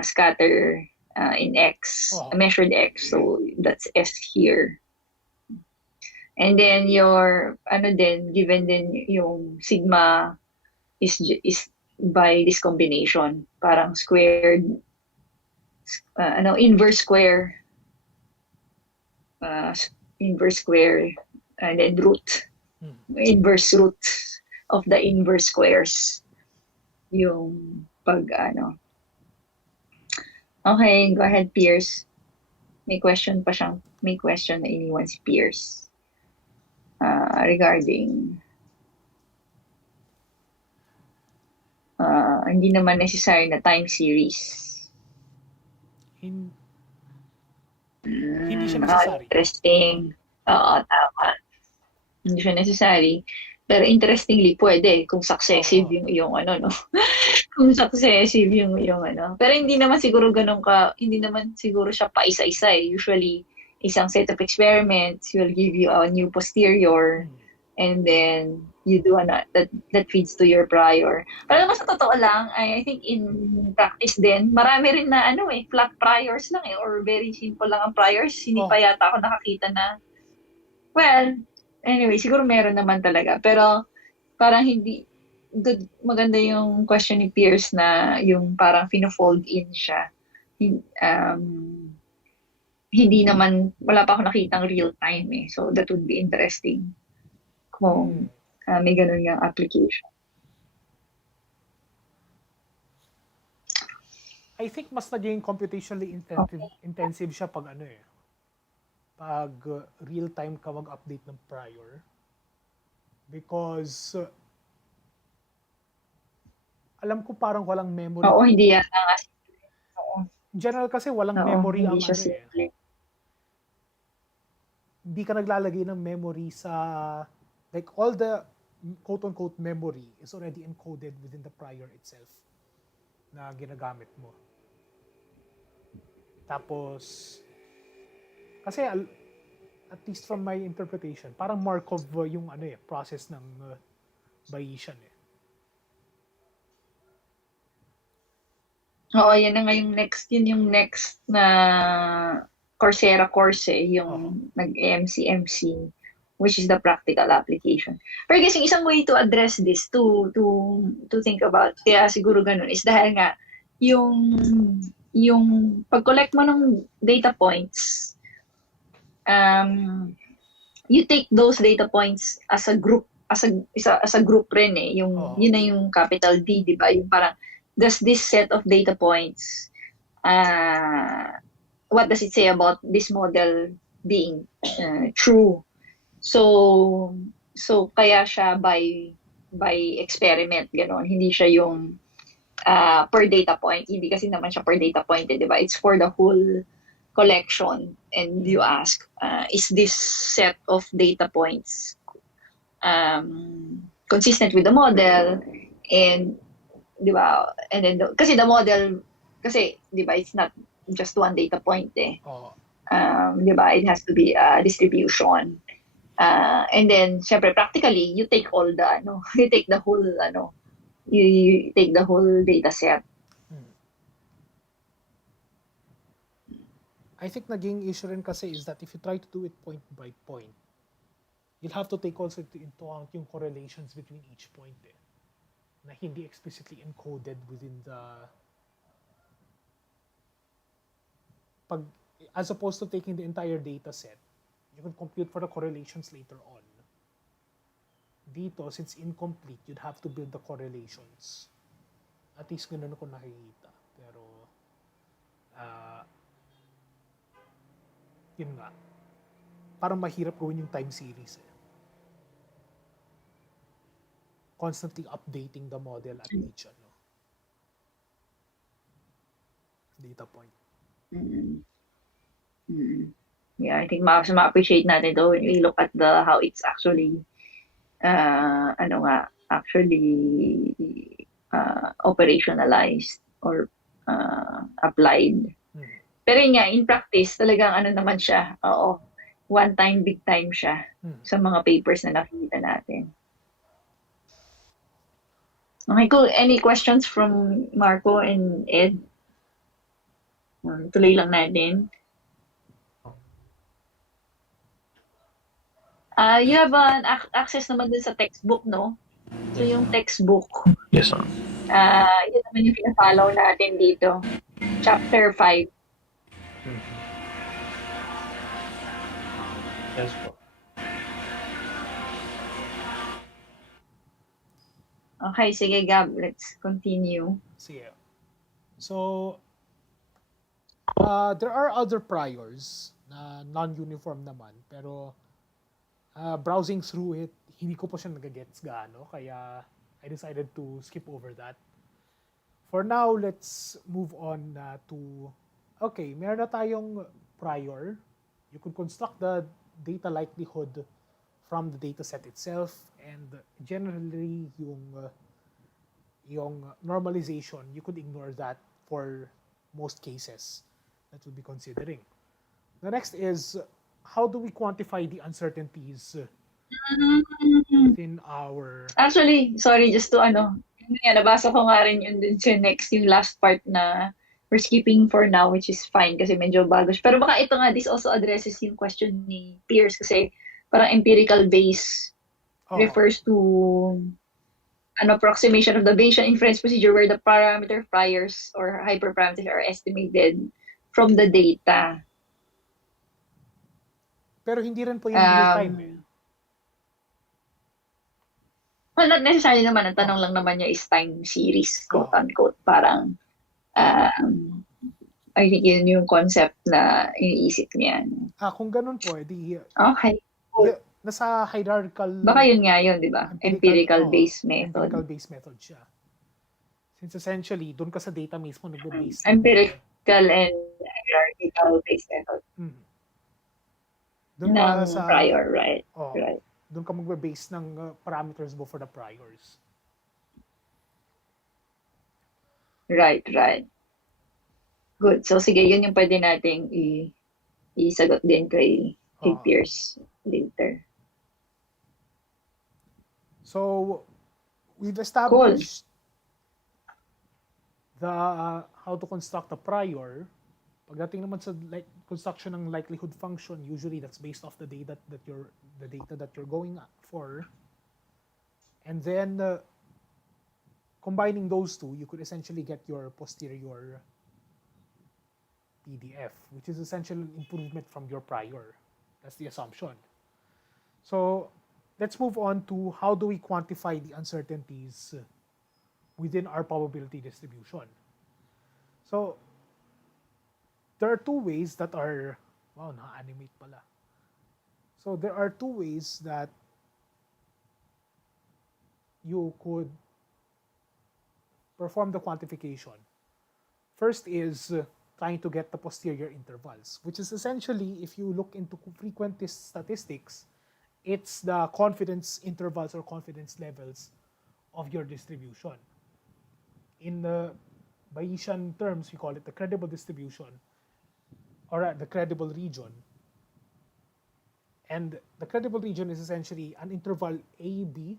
scatter in X, measured X. So that's S here. And then your given din yung sigma is by this combination, parang squared inverse square and then inverse root of the inverse squares yung pag Okay, go ahead, Pierce. May question na iniwan si Pierce. Regarding hindi naman necessary na time series. Hindi siya necessary. Interesting. Tama. Hindi siya necessary. Pero interestingly, pwede kung successive yung kung successive yung Pero hindi naman siguro hindi naman siguro siya pa isa-isa eh. Usually, isang set of experiments will give you a new posterior and then you do that feeds to your prior. Pero naman sa totoo lang, I think in practice din, marami rin na flat priors lang or very simple lang ang priors. Hindi pa yata ako nakakita na, well, anyway, siguro meron naman talaga. Pero parang hindi, maganda yung question ni Pierce na yung parang fino-fold in siya. Hindi naman, wala pa ako nakitang real time eh. So that would be interesting kung may ganun yung application. I think mas naging computationally intensive siya pag pag real time ka mag-update ng prior. Because alam ko parang walang memory. Oo, hindi yata nga. In general kasi walang memory ang siya simple. Hindi ka naglalagay ng memory sa, like all the quote-unquote memory is already encoded within the prior itself na ginagamit mo. Tapos, kasi at least from my interpretation, parang Markov yung process ng Bayesian eh. Oo, yan na nga yung yun yung next na Coursera course yung nag-MC, which is the practical application. Pero I guess yung isang way to address this, to think about, kaya siguro ganun, is dahil nga, yung pag-collect mo ng data points, you take those data points as a group, as a group rin yun na yung capital D, di ba? Yung parang, does this set of data points, what does it say about this model being true? So kaya siya by experiment, gano'n. Hindi siya yung per data point. Hindi kasi naman siya per data point, di ba? It's for the whole collection. And you ask, is this set of data points consistent with the model? And di ba? And then kasi the model, kasi di ba, it's not just one data point di ba? It has to be a distribution. And then syempre practically you take all the you take the whole you take the whole data set. I think naging issue rin kasi is that if you try to do it point by point, you'll have to take also into account yung correlations between each point na hindi explicitly encoded within the as opposed to taking the entire data set, you can compute for the correlations later on. Dito, since incomplete, you'd have to build the correlations. At least ganun ako nakikita. Pero, yun nga. Parang mahirap gawin yung time series constantly updating the model at each data point. Yeah, I think ma-appreciate natin though when we look at how it's actually operationalized or applied. Pero yun nga, in practice, talagang naman siya, one time, big time siya sa mga papers na nakikita natin. Okay, cool. Any questions from Marco and Ed? Tuloy lang natin. You have an access naman dun sa textbook, no? So yung textbook. Yes, ma'am. Yun naman yung pina-follow natin dito. Chapter 5. Yes po. Okay, sige Gab, let's continue. Sige. So, there are other priors na non-uniform naman, pero browsing through it, hindi ko pa siya nagagets gaano, kaya I decided to skip over that. For now, let's move on to, okay, meron na tayong prior. You could construct the data likelihood from the data set itself, and generally yung normalization, you could ignore that for most cases that we'll be considering. The next is, how do we quantify the uncertainties within our... Actually, sorry, just to nabasa ko nga rin yun dun sa next, yung last part na we're skipping for now, which is fine kasi medyo bago. Pero baka ito nga, this also addresses yung question ni Pierce kasi parang empirical base refers to an approximation of the Bayesian inference procedure where the parameter priors or hyperparameters are estimated from the data. Pero hindi rin po yung real time Well, not necessarily naman. Ang tanong lang naman niya is time series, quote-unquote. Parang, I think yun yung concept na iniisip niya. Kung ganun po, di... Okay. Nasa hierarchical... Baka yun nga yun, di ba? Empirical based method. Empirical based method siya. Since essentially, doon ka sa data mismo nagbe-base. Empirical and hierarchical based method. Doon ka sa... prior, right? Right. Doon ka magbe-base ng parameters mo for the priors. Right. Good. So sige, yun yung pwede nating isagot din kay Pierce later. So, we've established the how to construct a prior. Pagdating naman sa construction ng likelihood function, usually that's based off the data that you're going for. And then combining those two, you could essentially get your posterior PDF, which is essentially an improvement from your prior. That's the assumption. So let's move on to how do we quantify the uncertainties within our probability distribution. So there are two ways that are, wow, na-animate pala. So there are two ways that you could perform the quantification. First is trying to get the posterior intervals, which is essentially, if you look into frequentist statistics, it's the confidence intervals or confidence levels of your distribution. In the Bayesian terms, we call it the credible distribution, or the credible region. And the credible region is essentially an interval A, B,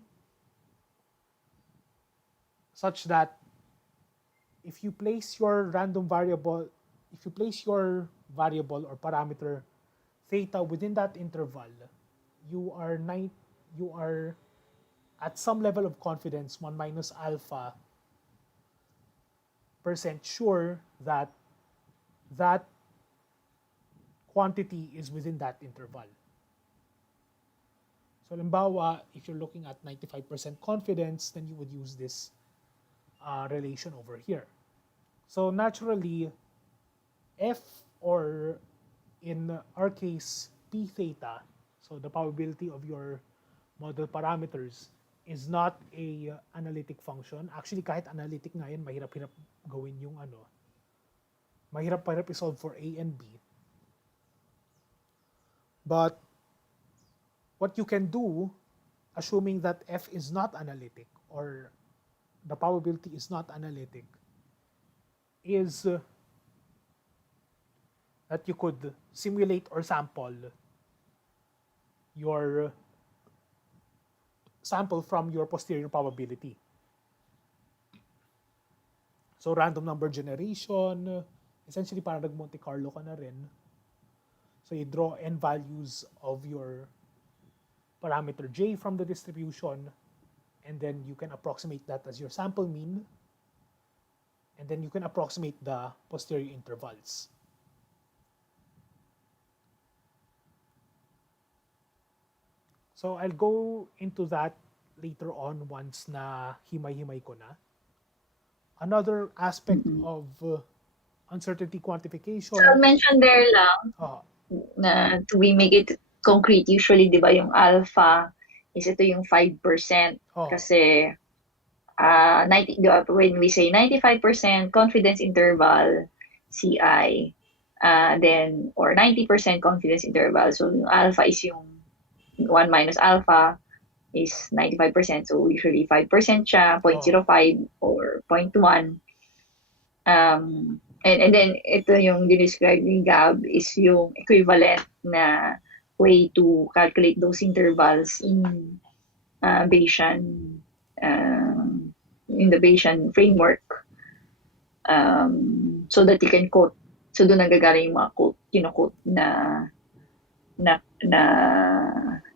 such that if you place your variable or parameter theta within that interval, you are at some level of confidence, 1 minus alpha % sure that that quantity is within that interval. So halimbawa, if you're looking at 95% confidence, then you would use this relation over here. So naturally, F, or in our case, P theta, so the probability of your model parameters, is not a analytic function. Actually, kahit analytic nga yan, mahirap-hirap gawin yung mahirap-hirap isolve for A and B. But what you can do, assuming that F is not analytic, or the probability is not analytic, is that you could simulate or sample your sample from your posterior probability. So random number generation, essentially parang nag-Monte Carlo ka na rin. So you draw n values of your parameter j from the distribution, and then you can approximate that as your sample mean, and then you can approximate the posterior intervals. So I'll go into that later on once na himay-himay ko na. Another aspect of uncertainty quantification. So I'll mention there lang na to we make it concrete, usually, di ba, yung alpha is ito yung 5%. Kasi when we say 95% confidence interval, CI, then, or 90% confidence interval, so yung alpha is yung 1 minus alpha is 95%. So usually 5% siya, 0.05 or 0.1. And then ito yung describe ni Gab is yung equivalent na way to calculate those intervals in Bayesian, in the Bayesian framework, so that you can quote. So doon nagagaling yung mga quote na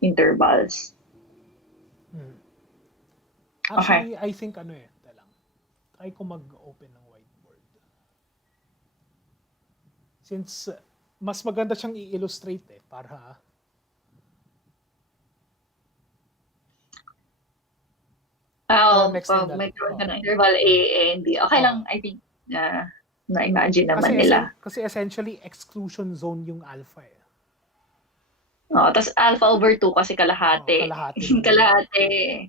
intervals. Actually, okay. I think try ko mag-open ng whiteboard. Since mas maganda siyang i-illustrate para may interval A and B. Okay lang, I think, na-imagine naman nila. Kasi essentially, exclusion zone yung alpha . Tapos alpha over 2 kasi kalahati. Kalahati.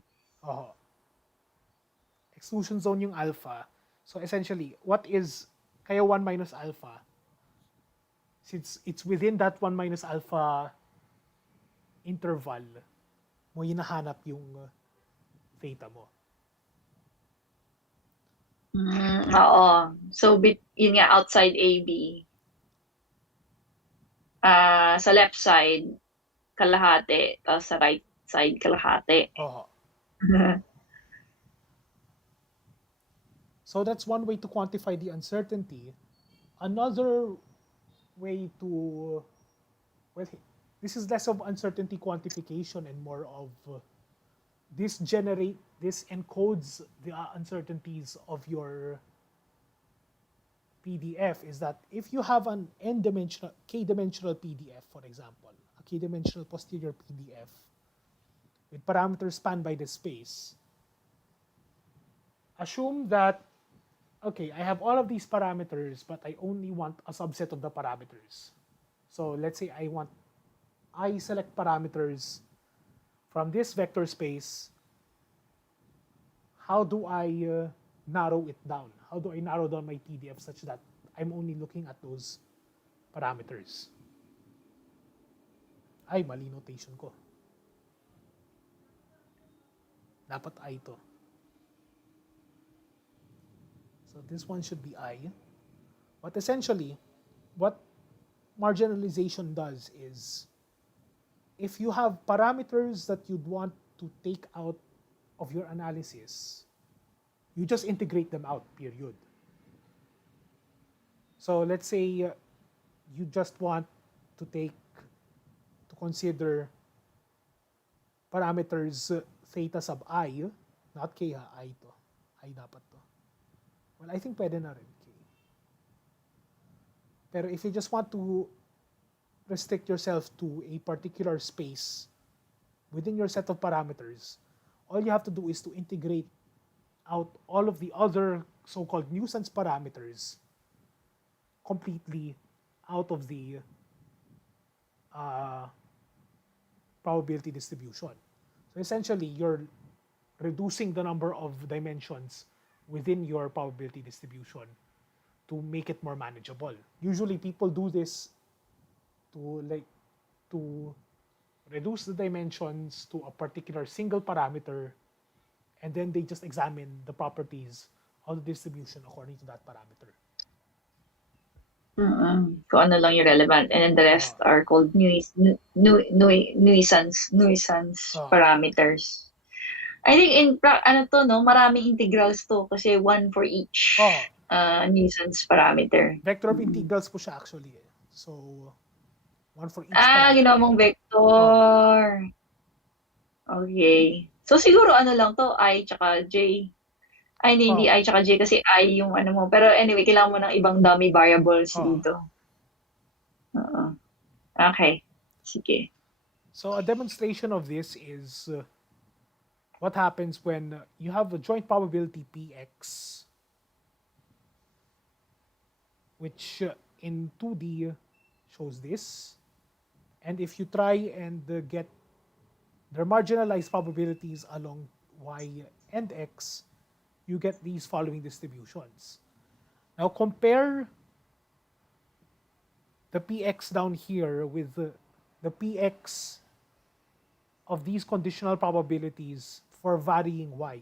Exclusion zone yung alpha. So essentially, kaya 1 minus alpha, since it's within that 1 minus alpha interval, mo hinahanap yung theta mo. Oo. So, yun nga, outside AB. Sa left side, kalahati. Tapos sa right side, kalahati. Oo. So that's one way to quantify the uncertainty. Another way to, well, this is less of uncertainty quantification and more of this encodes the uncertainties of your PDF, is that if you have an n-dimensional, k-dimensional PDF, for example, a k-dimensional posterior PDF with parameters spanned by the space, assume that, okay, I have all of these parameters, but I only want a subset of the parameters. So let's say I select parameters from this vector space. How do I narrow it down? How do I narrow down my PDF such that I'm only looking at those parameters? Ay, mali notation ko. Dapat I to. So this one should be I. But essentially, what marginalization does is, if you have parameters that you'd want to take out of your analysis, you just integrate them out, period. So let's say you just want to consider parameters theta sub I, not k ha, I to. I dapat to. Well, I think pwede na rin k. Pero if you just want to restrict yourself to a particular space within your set of parameters, all you have to do is to integrate out all of the other so-called nuisance parameters completely out of the probability distribution. So essentially, you're reducing the number of dimensions within your probability distribution to make it more manageable. Usually people do this to reduce the dimensions to a particular single parameter, and then they just examine the properties of the distribution according to that parameter. Kung ano lang yung relevant. And then the rest are called nuisance parameters. I think maraming integrals to kasi one for each nuisance parameter. Vector of integrals po siya actually. So, one for each ginawa mong vector. Okay. So, siguro lang to, I tsaka J. Ay, hindi I tsaka J kasi I yung mo. Pero anyway, kailangan mo ng ibang dummy variables dito. Okay. Sige. So, a demonstration of this is what happens when you have a joint probability Px, which in 2D shows this. And if you try and get their marginalized probabilities along y and x, you get these following distributions. Now compare the Px down here with the Px of these conditional probabilities for varying y.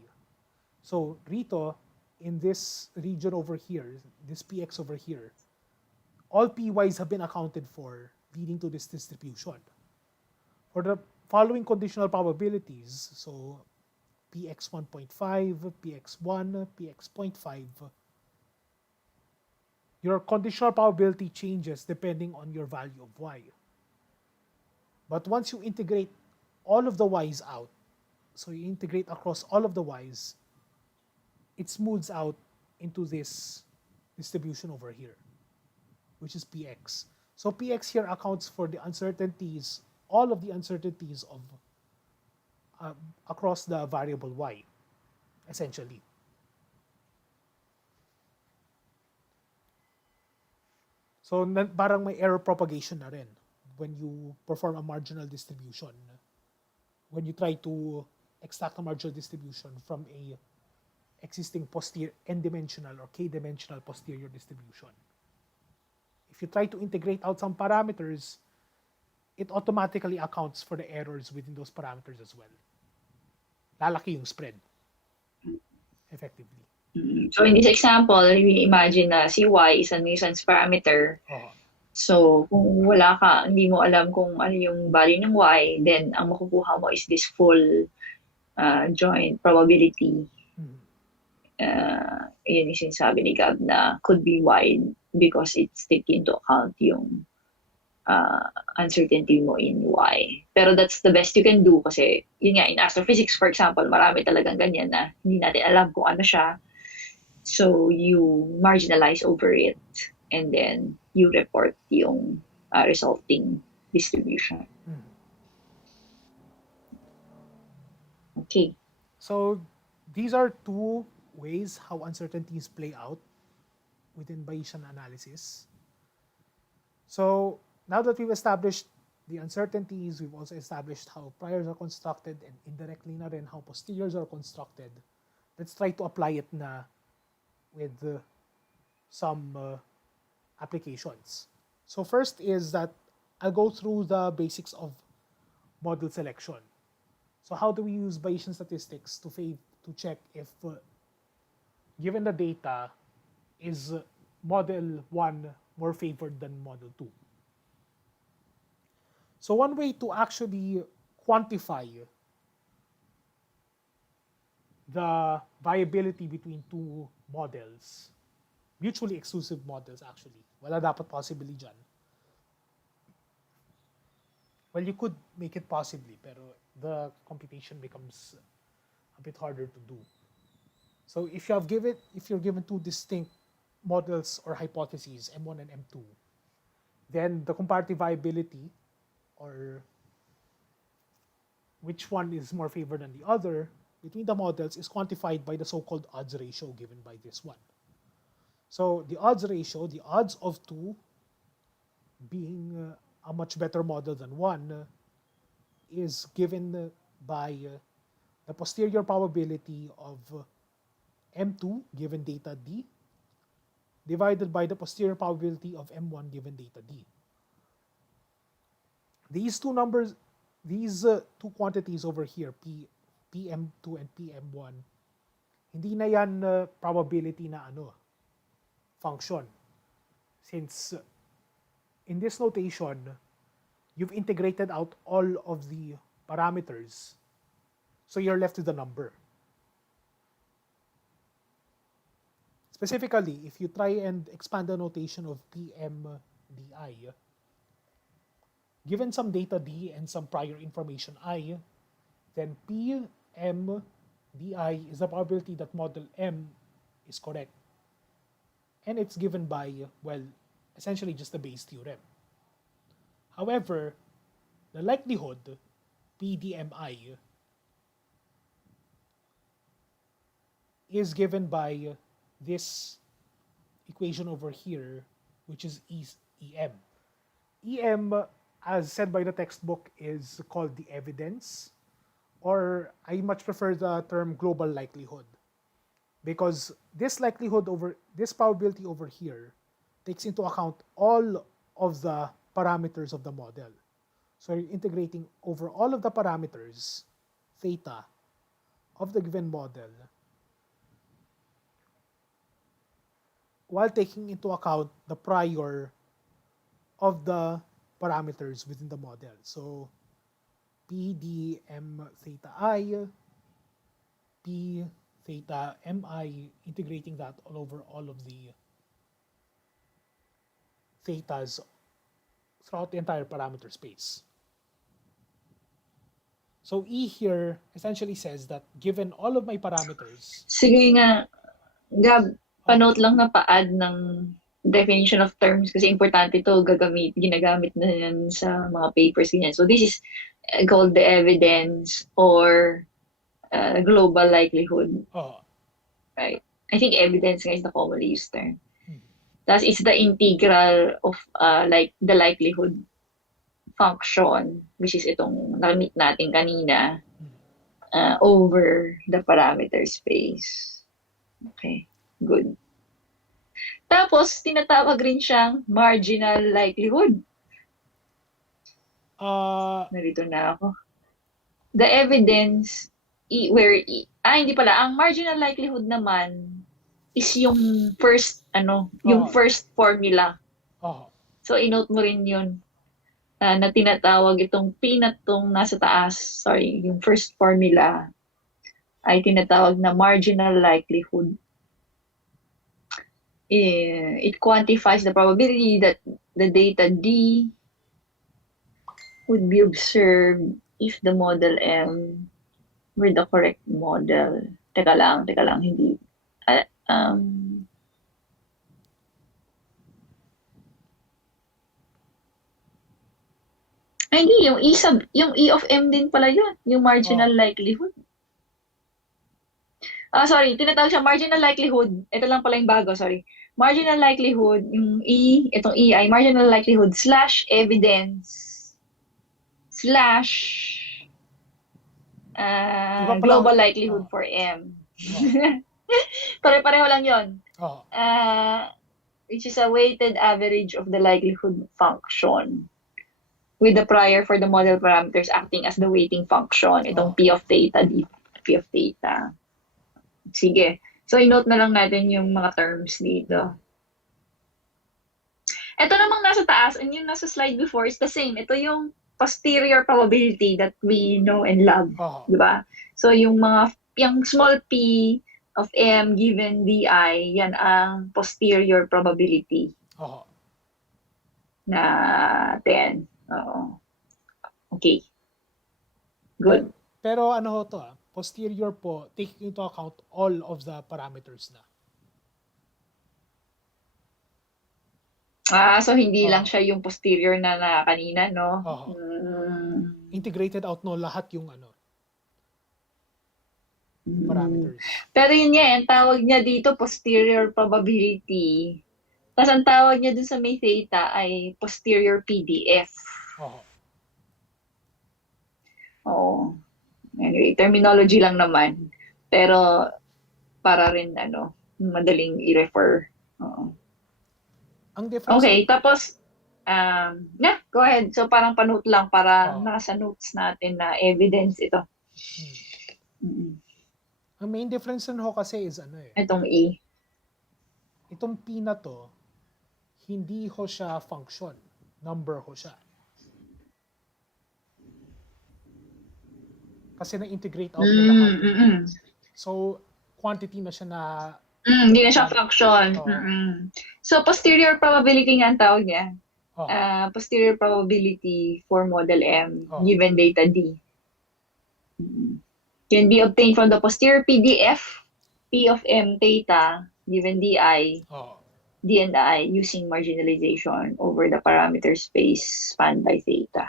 So rito, in this region over here, this Px over here, all Py's have been accounted for, leading to this distribution. For the following conditional probabilities, so Px 1.5, Px1, Px 0.5, your conditional probability changes depending on your value of y. But once you integrate all of the y's out, so you integrate across all of the y's, it smooths out into this distribution over here, which is Px. So Px here accounts for the uncertainties, all of the uncertainties of across the variable y, essentially. So parang may error propagation na rin when you perform a marginal distribution. When you try to extract a marginal distribution from a existing n-dimensional or k-dimensional posterior distribution. If you try to integrate out some parameters, it automatically accounts for the errors within those parameters as well. Lalaki yung spread, effectively. So in this example, we imagine na si y is a nuisance parameter. So kung hindi mo alam kung ano yung value ng y, then ang makukuha mo is this full joint probability. Yun yung sinasabi ni Gab na could be y because it's taking into account yung uncertainty mo in y. Pero that's the best you can do kasi yun nga, in astrophysics, for example, marami talagang ganyan na hindi natin alam kung ano siya. So you marginalize over it and then you report yung resulting distribution. Okay. So these are two ways how uncertainties play out within Bayesian analysis. So now that we've established the uncertainties, we've also established how priors are constructed and indirectly na rin how posteriors are constructed. Let's try to apply it na with some applications. So first is that I'll go through the basics of model selection. So how do we use Bayesian statistics to check if given the data is model 1 more favored than model 2? So one way to actually quantify the viability between two models, mutually exclusive models actually, wala dapat possibly dyan. Well, you could make it possibly, pero the computation becomes a bit harder to do. So if you're given two distinct models or hypotheses, M1 and M2, then the comparative viability, or which one is more favored than the other, between the models is quantified by the so-called odds ratio given by this one. So the odds ratio, the odds of two being a much better model than one, is given by the posterior probability of M2 given data D divided by the posterior probability of M1 given data D. These two numbers, these two quantities over here, PM2 and PM1, hindi na yan probability na function. Since in this notation, you've integrated out all of the parameters, so you're left with the number. Specifically, if you try and expand the notation of PMDI, given some data D and some prior information I, then PMDI is the probability that model M is correct. And it's given by, well, essentially just the Bayes theorem. However, the likelihood, PDMI, is given by this equation over here, which is EM. EM, as said by the textbook, is called the evidence, or I much prefer the term global likelihood, because this probability over here takes into account all of the parameters of the model. So you're integrating over all of the parameters, theta, of the given model, while taking into account the prior of the parameters within the model. So P D M theta I, P theta Mi, integrating that all over all of the thetas throughout the entire parameter space. So E here essentially says that given all of my parameters... Sige nga, Gab, panote lang na pa-add ng definition of terms kasi importante ito, ginagamit na yan sa mga papers ganyan. So this is called the evidence or global likelihood. Right? I think evidence is the commonly used term. Thus, it's the integral of like the likelihood function, which is itong namit natin kanina, over the parameter space. Okay, good. Tapos, tinatawag rin siyang marginal likelihood. Narito na ako. The evidence, hindi pala. Ang marginal likelihood naman is yung first, yung first formula. So, inote mo rin yun na tinatawag itong P na itong nasa taas, yung first formula ay tinatawag na marginal likelihood. It quantifies the probability that the data D would be observed if the model M were the correct model. Teka lang, hindi. Hindi, yung E of M din pala yun, yung marginal likelihood. Sorry, tinatawag siya marginal likelihood. Ito lang pala yung bago, sorry. Marginal likelihood, yung itong E ay marginal likelihood / evidence / global likelihood for M. Pare-pareho lang yun. Which is a weighted average of the likelihood function with the prior for the model parameters acting as the weighting function. Itong P of theta, P of theta. Sige. So, i-note na lang natin yung mga terms dito. Ito namang nasa taas, and yung nasa slide before is the same. Ito yung posterior probability that we know and love. Diba? So, yung small p of m given di, yan ang posterior probability natin. Okay. Good. Pero ano to posterior po, taking into account all of the parameters na. So hindi lang siya yung posterior na kanina, no? Integrated out, no? Lahat yung parameters. Pero yun nga, ang tawag niya dito, posterior probability. Tapos ang tawag niya dun sa may theta ay posterior PDF. Anyway, terminology lang naman. Pero para rin madaling i-refer. Ang difference. Okay, tapos go ahead. So parang panote lang para nasa notes natin na evidence ito. Ang main difference nun kasi is itong E. Itong P na to, hindi ho siya function. Number ho siya. Kasi na-integrate out na lahat. So, quantity na siya na... Hindi na siya function. So, posterior probability nga ang tawag niya. Posterior probability for model M given data D. Can be obtained from the posterior PDF, P of M theta, given DI, D and I, using marginalization over the parameter space spanned by theta.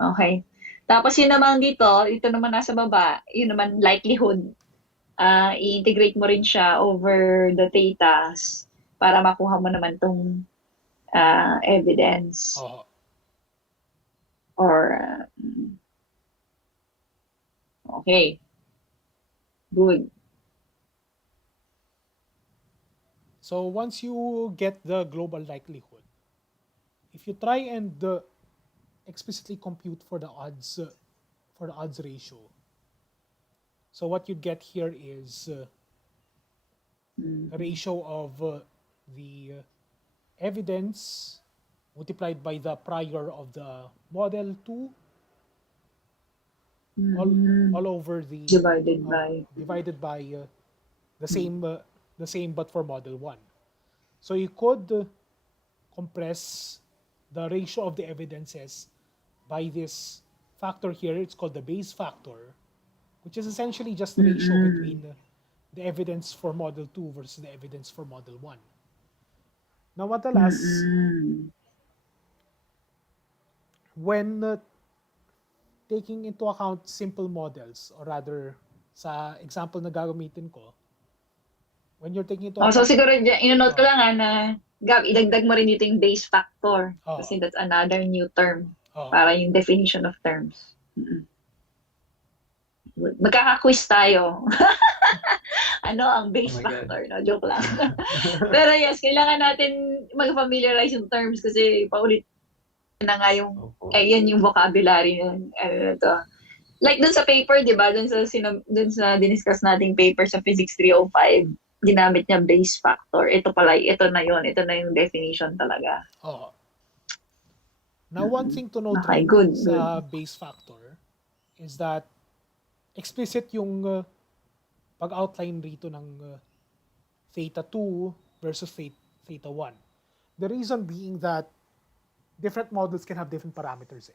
Okay. Tapos yun naman dito, ito naman nasa baba, yun naman likelihood. I-integrate mo rin siya over the thetas para makuha mo naman tong evidence. Okay. Good. So once you get the global likelihood, if you try and explicitly compute for the odds ratio. So what you get here is the ratio of the evidence multiplied by the prior of the model 2 all over the divided by the same but for model 1. So you could compress the ratio of the evidences by this factor here. It's called the Bayes factor, which is essentially just the ratio between the evidence for model 2 versus the evidence for model 1. Now, madalas, when taking into account simple models, or rather, sa example na gagamitin ko, when you're taking into account... So siguro, inonote ko lang na, Gab, idagdag mo rin dito yung Bayes factor. Kasi that's another new term. Para yung definition of terms. Magkaka-quiz tayo. Ano ang Bayes factor? No, joke lang. Pero yes, kailangan natin mag-familiarize yung terms kasi paulit na nga yung, yan yung vocabulary nun. like dun sa paper, di ba? Dun sa diniscuss nating paper sa Physics 305, ginamit niya base factor. Ito pala, ito na yun. Ito na yung definition talaga. Oh. Now, one thing to note Okay, rin good. sa base factor is that explicit yung pag-outline rito ng theta 2 versus theta 1. The reason being that different models can have different parameters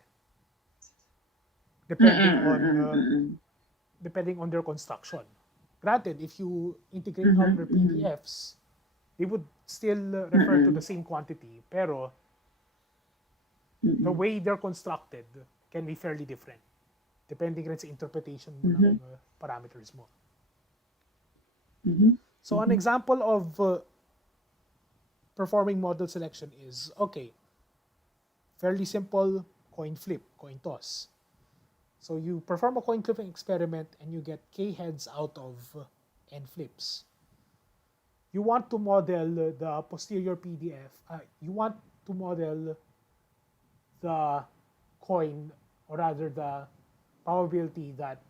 depending on their construction. Granted, if you integrate all their PDFs, they would still refer to the same quantity, pero the way they're constructed can be fairly different depending rin sa interpretation mo ng parameters mo. So an example of performing model selection is, okay, fairly simple coin flip, coin toss. So you perform a coin flipping experiment and you get k heads out of n flips. You want to model the posterior PDF. You want to model the coin, or rather the probability that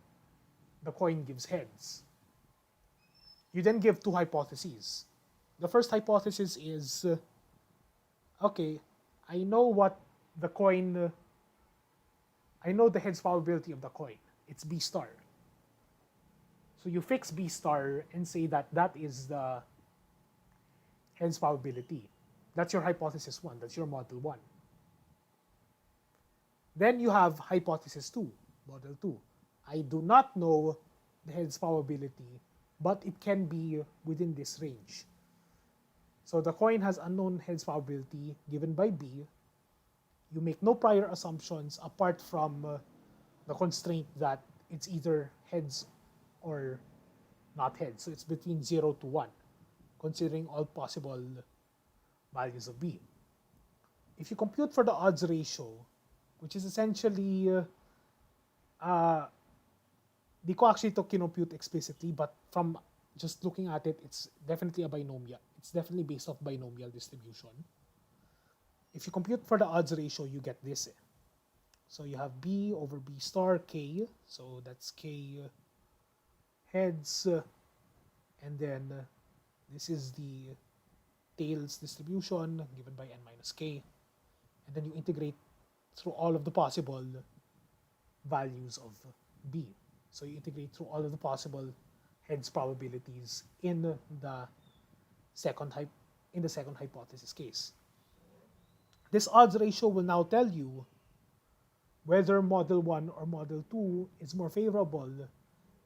the coin gives heads. You then give two hypotheses. The first hypothesis is, okay, I know the heads probability of the coin. It's B star. So you fix B star and say that that is the heads probability. That's your hypothesis 1. That's your model 1. Then you have hypothesis 2, model 2. I do not know the heads probability, but it can be within this range. So the coin has unknown heads probability given by B. You make no prior assumptions apart from the constraint that it's either heads or not heads. So it's between 0 to 1, considering all possible values of B. If you compute for the odds ratio, which is essentially, di ko actually to compute explicitly, but from just looking at it, it's definitely a binomial. It's definitely based off binomial distribution. If you compute for the odds ratio, you get this. So you have B over B star K. So that's K heads. And then this is the tails distribution given by n minus K. And then you integrate through all of the possible values of B. So you integrate through all of the possible heads probabilities in the second hypothesis case. This odds ratio will now tell you whether model 1 or model 2 is more favorable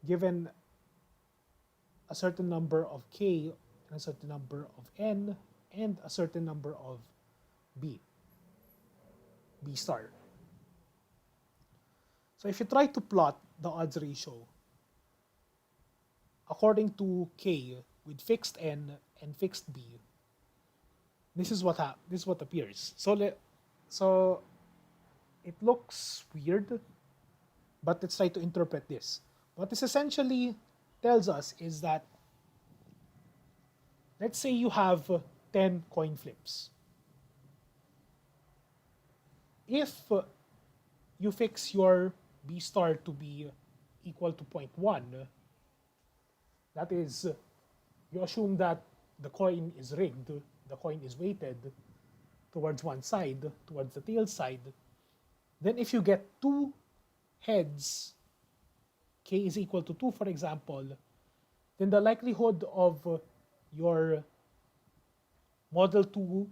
given a certain number of K and a certain number of N and a certain number of B star. So if you try to plot the odds ratio according to K with fixed N and fixed B, this is what appears. So it looks weird, but let's try to interpret this. What this essentially tells us is that, let's say you have 10 coin flips. If you fix your B star to be equal to 0.1, that is, you assume that the coin is rigged, the coin is weighted towards one side, towards the tail side, then if you get 2 heads, K is equal to 2, for example, then the likelihood of your model 2,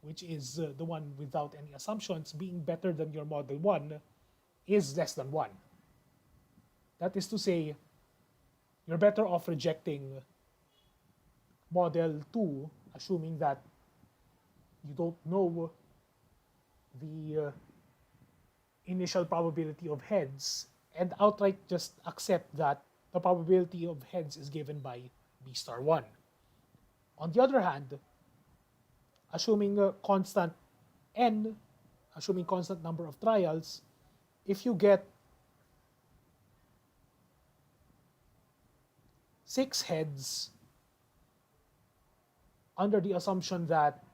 which is the one without any assumptions, being better than your model 1 is less than 1. That is to say, you're better off rejecting model 2, assuming that you don't know the initial probability of heads, and outright just accept that the probability of heads is given by B star 1. On the other hand, assuming a constant N, assuming constant number of trials, if you get 6 heads under the assumption that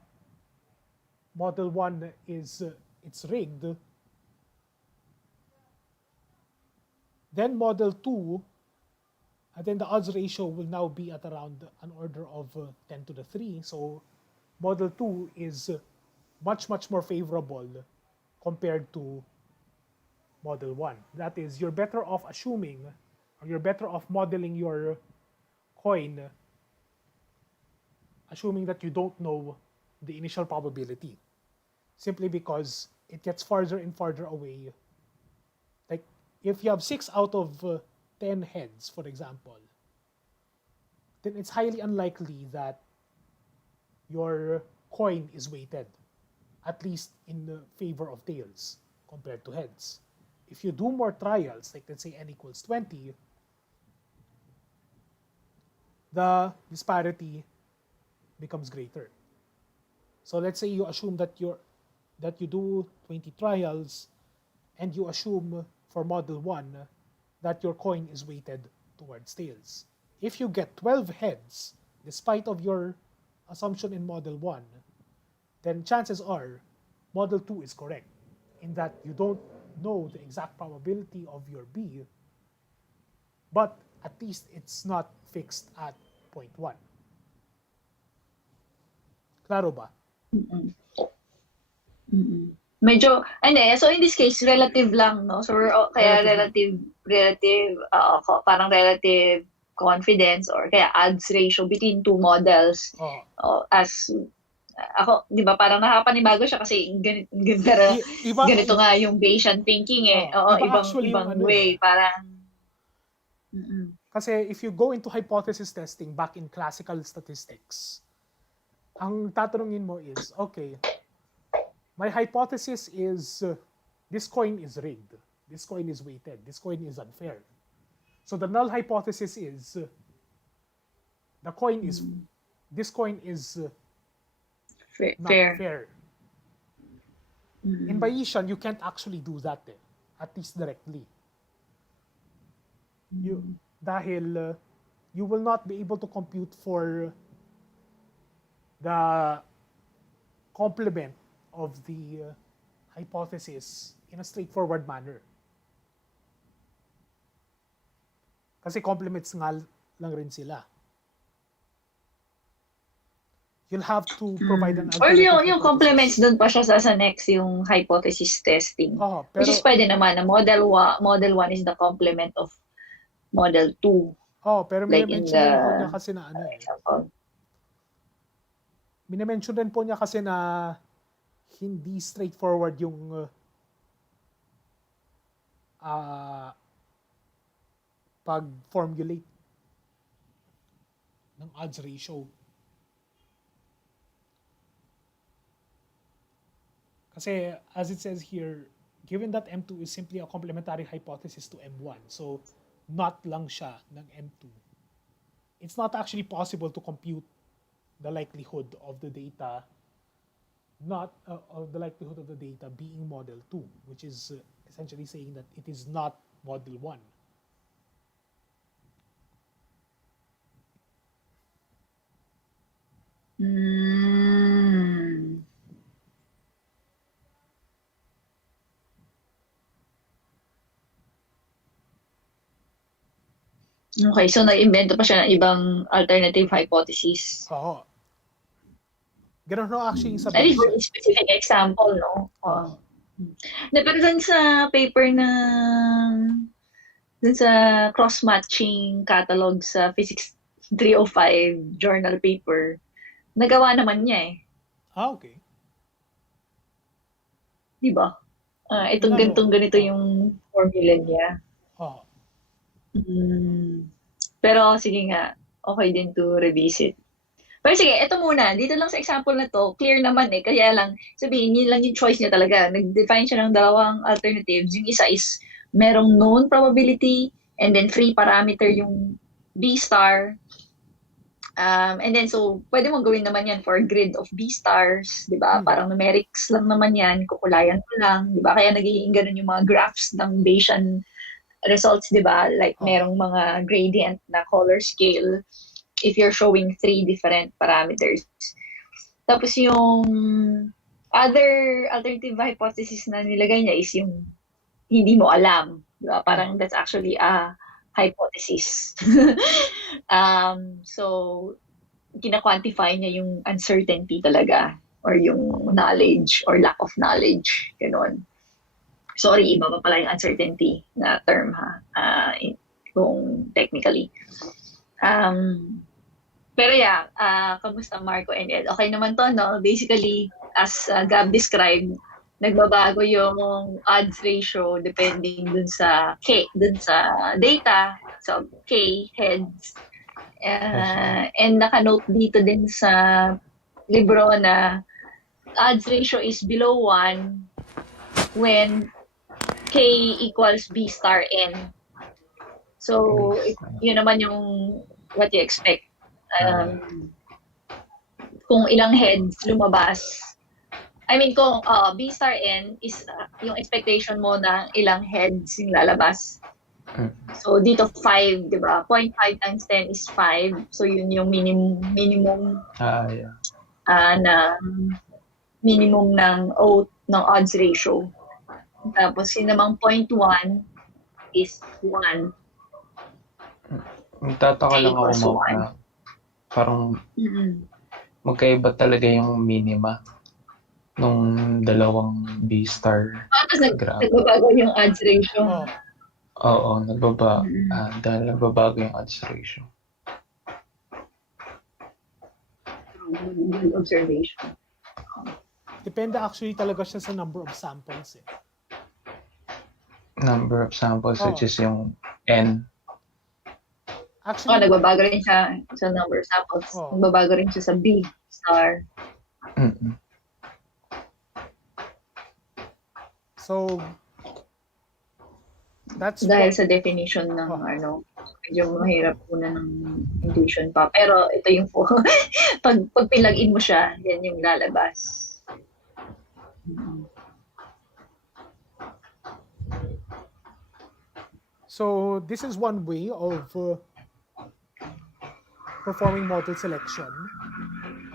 model 1 is it's rigged, Then model 2, and then the odds ratio will now be at around an order of 10 to the 3. So model 2 is much, much more favorable compared to model 1. That is, you're better off assuming, or you're better off modeling your coin, assuming that you don't know the initial probability, simply because it gets farther and farther away. Like, if you have 6 out of 10 heads, for example, then it's highly unlikely that your coin is weighted, at least in the favor of tails compared to heads. If you do more trials, like let's say n equals 20, the disparity becomes greater. So let's say you assume that you do 20 trials, and you assume for model 1 that your coin is weighted towards tails. If you get 12 heads, despite of your assumption in model 1, then chances are model 2 is correct, in that you don't know the exact probability of your B, but at least it's not fixed at 0.1. Klaro ba? Medyo, so in this case, relative lang, no? So, kaya relative, parang relative confidence, or kaya odds ratio between two models. As, ako, di ba, parang nakapanibago siya kasi ganito nga yung Bayesian thinking eh. Ibang way, parang. Kasi if you go into hypothesis testing back in classical statistics, ang tatanungin mo is, okay, my hypothesis is this coin is rigged, this coin is weighted, this coin is unfair. So the null hypothesis is this coin is not fair. In Bayesian, you can't actually do that, at least directly. Dahil you will not be able to compute for the complement of the hypothesis in a straightforward manner. Kasi complements nga lang rin sila. You'll have to provide an alternative. Or yung complements dun pa siya sa next, yung hypothesis testing. Which is pwede naman na model 1 is the complement of model 2. Pero like minimension rin po niya kasi na minimension rin po niya kasi na hindi straightforward yung pag-formulate ng odds ratio. Kasi as it says here, given that M2 is simply a complementary hypothesis to M1, so not lang siya ng M2, it's not actually possible to compute the likelihood of the data, the likelihood of the data being model 2, which is essentially saying that it is not model 1. Okay, so nag-invento pa siya ng ibang alternative hypothesis. Oo. Ganun no, actually sa Very specific example, no? Pero dun sa paper na dun sa cross-matching catalog sa Physics 305 journal paper, nagawa naman niya eh. Okay. Di ba? Itong ganito yung formula niya. Pero sige nga, okay din to revisit. Pero sige, ito muna. Dito lang sa example na to, clear naman eh. Kaya lang, sabihin, yun lang yung choice niya talaga. Nag-define siya ng dalawang alternatives. Yung isa is merong known probability and then free parameter yung B star. And then so, pwede mong gawin naman yan for a grid of B stars. Diba? Parang numerics lang naman yan. Kukulayan mo lang. Diba? Kaya nagiging ganun yung mga graphs ng Bayesian results, diba? Like merong mga gradient na color scale if you're showing 3 different parameters. Tapos yung other alternative hypothesis na nilagay niya is yung hindi mo alam, Diba? Parang that's actually a hypothesis. So, kina-quantify niya yung uncertainty talaga or yung knowledge or lack of knowledge. Ganon. Sorry, iba pa pala yung uncertainty na term ha, kung technically. Pero yeah, kamusta Marco and Ed? Okay naman to, no? Basically, as Gab described, nagbabago yung odds ratio depending dun sa data, so K, heads. And naka-note dito din sa libro na odds ratio is below 1 when K equals B star N. So, yun naman yung what you expect. Kung ilang heads lumabas. I mean, kung B star N is yung expectation mo na ilang heads yung lalabas. So, dito 5, di ba? 0.5 times 10 is 5. So, yun yung minimum na minimum ng odds ratio. Tapos, yun namang 0.1 is 1. Magtataka lang ako na parang magkaiba talaga yung minima nung dalawang B-star. Tapos nagbabago yung odds ratio. Oo, dahil nagbabago yung odds ratio. Good observation. Depende actually talaga siya sa number of samples eh. Number of samples, which is yung N. Actually, nagbabago rin siya sa number of samples. Nagbabago rin siya sa B star. So, that's dahil sa definition ng medyo mahirap po na ng intuition pa. Pero ito yung po, pag pinag-in mo siya, yan yung lalabas. So, this is one way of performing model selection,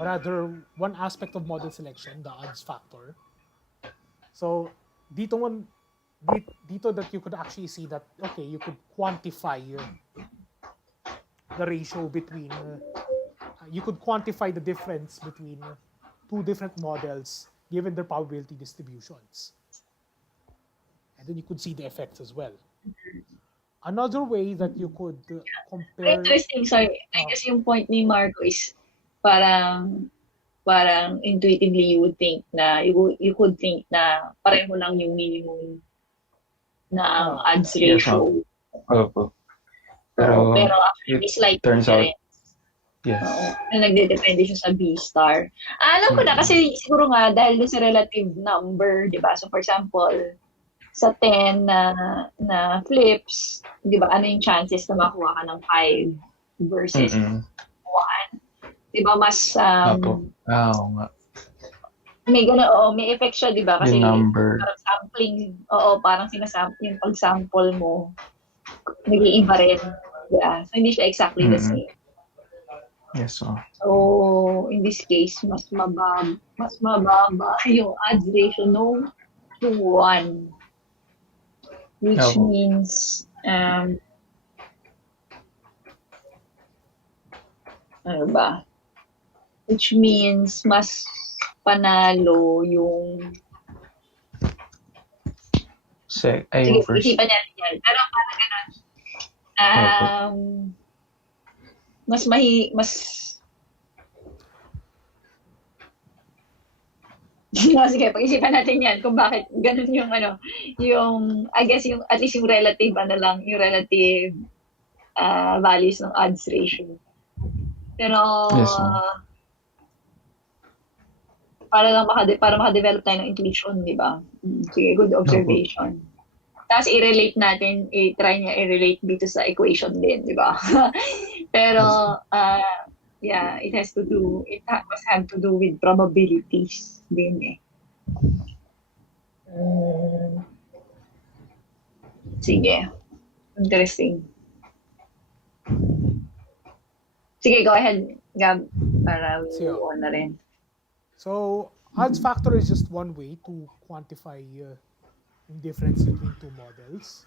or rather, one aspect of model selection, the odds factor. So, dito that you could actually see that, okay, you could quantify the ratio between, you could quantify the difference between two different models given their probability distributions. And then you could see the effects as well. Another way that you could compare... Interesting, sorry. I guess yung point ni Marco is parang intuitively you would think na, you could think na pareho lang yung minimum na odds ratio. Pero actually slight turns out, yes. Na nagdedepende siya sa B star. Alam ko na kasi siguro nga dahil sa relative number, di ba? So for example, sa 10 na flips, di ba, ano yung chances na makuha ka ng 5 versus 1? Di ba, mas... may gano'n, may effect siya, di ba? Kasi parang sampling, parang yung pag-sample mo, nag-iiba rin. Yeah. So, hindi siya exactly the same. Yes, So, in this case, mas mababa yung odds ratio no to 1. Which means, ano ba? Which means, mas panalo yung... Sige, isipan natin yan. Pero parang gano'n. Sige, pag-isipan natin yan kung bakit ganun yung I guess yung at least yung relative relative values ng odds ratio. Pero para maka-develop tayo ng intuition, di ba? Sige, good observation. Tapos i-try niya i-relate dito sa equation din, di ba? Pero yeah, it must have to do with probabilities din eh. Sige. Interesting. Sige, go ahead, Gab, para we move on na rin. So, odds factor is just one way to quantify the difference between two models.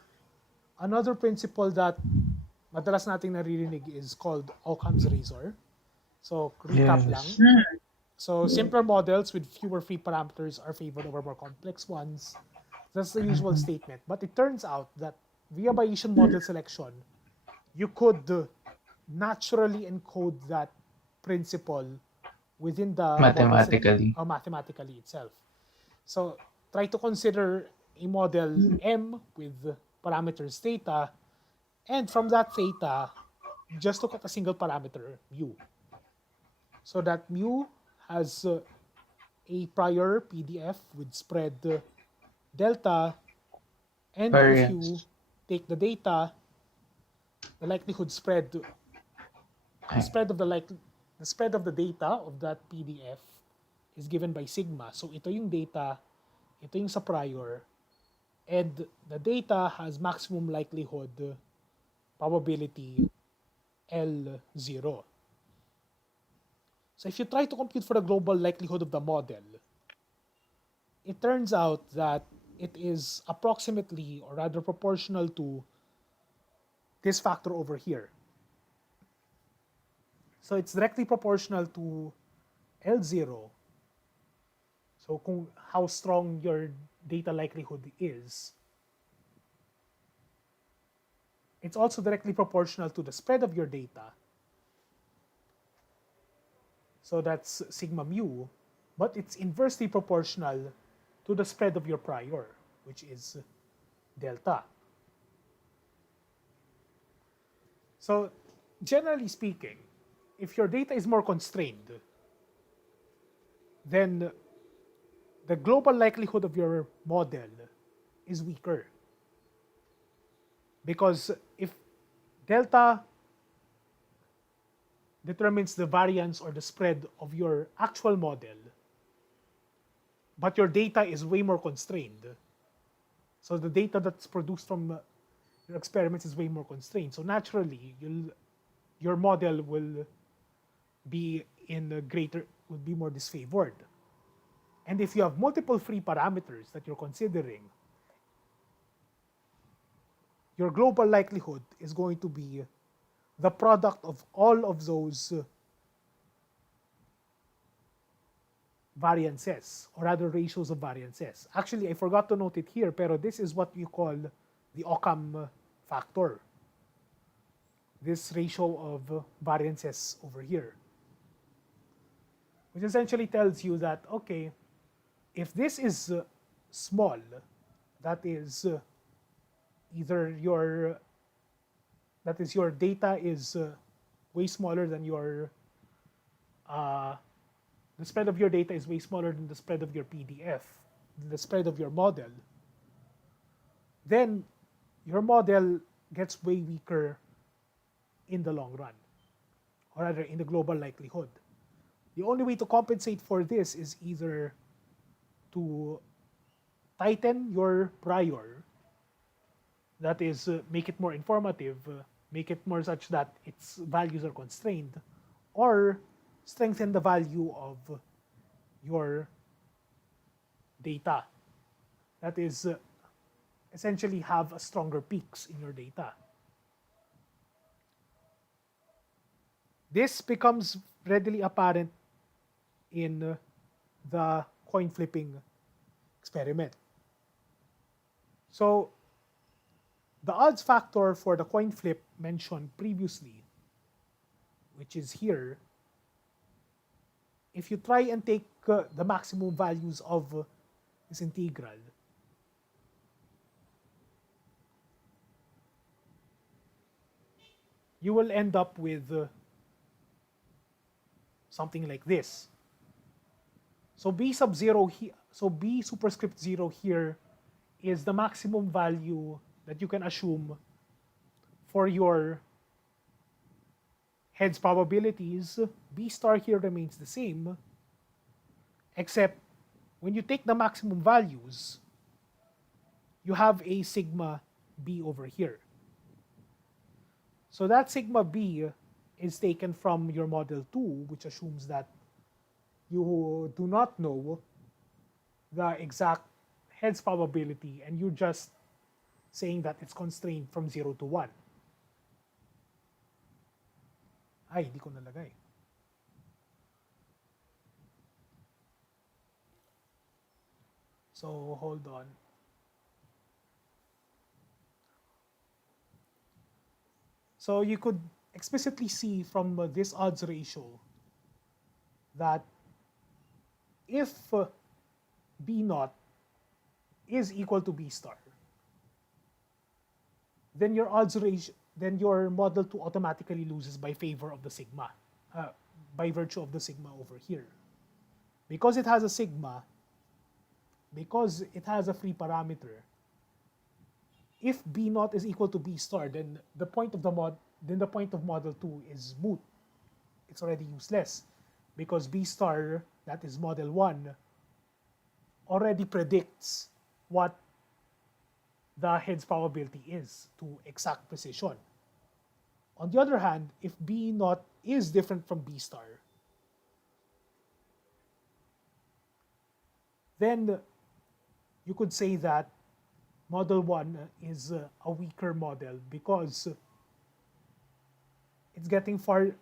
Another principle that madalas nating naririnig is called Occam's razor. So, recap lang. Yes. So, simpler models with fewer free parameters are favored over more complex ones. That's the usual statement. But it turns out that via Bayesian model selection, you could naturally encode that principle within the Mathematically. model mathematically itself. So try to consider a model M with parameters theta, and from that theta, just look at a single parameter, mu. So that mu has a prior PDF with spread delta, and if you Variance. take the data, the likelihood spread, the spread of the data of that PDF is given by sigma. So ito yung data, ito yung sa prior, and the data has maximum likelihood probability L0. So if you try to compute for the global likelihood of the model, it turns out that it is approximately, or rather proportional to, this factor over here. So it's directly proportional to L0. So kung how strong your data likelihood is, it's also directly proportional to the spread of your data. So that's sigma mu, but it's inversely proportional to the spread of your prior, which is delta. So generally speaking, if your data is more constrained, then the global likelihood of your model is weaker. Because if delta determines the variance or the spread of your actual model, but your data is way more constrained, so the data that's produced from your experiments is way more constrained. So naturally, your model will be would be more disfavored. And if you have multiple free parameters that you're considering, your global likelihood is going to be the product of all of those variances, or rather ratios of variances. Actually, I forgot to note it here, pero this is what you call the Occam factor. This ratio of variances over here. Which essentially tells you that, okay, if this is small, that is your data is way smaller than your the spread of your data is way smaller than the spread of your PDF, the spread of your model, then your model gets way weaker in the long run, or rather in the global likelihood. The only way to compensate for this is either to tighten your prior, that is, make it more informative, make it more such that its values are constrained, or strengthen the value of your data. That is, essentially have a stronger peaks in your data. This becomes readily apparent in the coin flipping experiment. So the odds factor for the coin flip mentioned previously, which is here, if you try and take the maximum values of this integral, you will end up with something like this. So B sub 0 here, so B superscript 0 here is the maximum value that you can assume for your heads probabilities. B star here remains the same, except when you take the maximum values, you have a sigma B over here. So that sigma B is taken from your model 2, which assumes that you do not know the exact heads probability, and you just saying that it's constrained from 0 to 1. Ay, hindi ko nalagay. So, hold on. So, you could explicitly see from this odds ratio that if B naught is equal to B star, then your odds ratio, then your model 2 automatically loses by favor of the sigma, by virtue of the sigma over here. Because it has a sigma, because it has a free parameter, if B naught is equal to B star, then the point of model 2 is moot. It's already useless because B star, that is model 1, already predicts what the head's probability is to exact precision. On the other hand, if B naught is different from B star, then you could say that model 1 is a weaker model because it's getting farther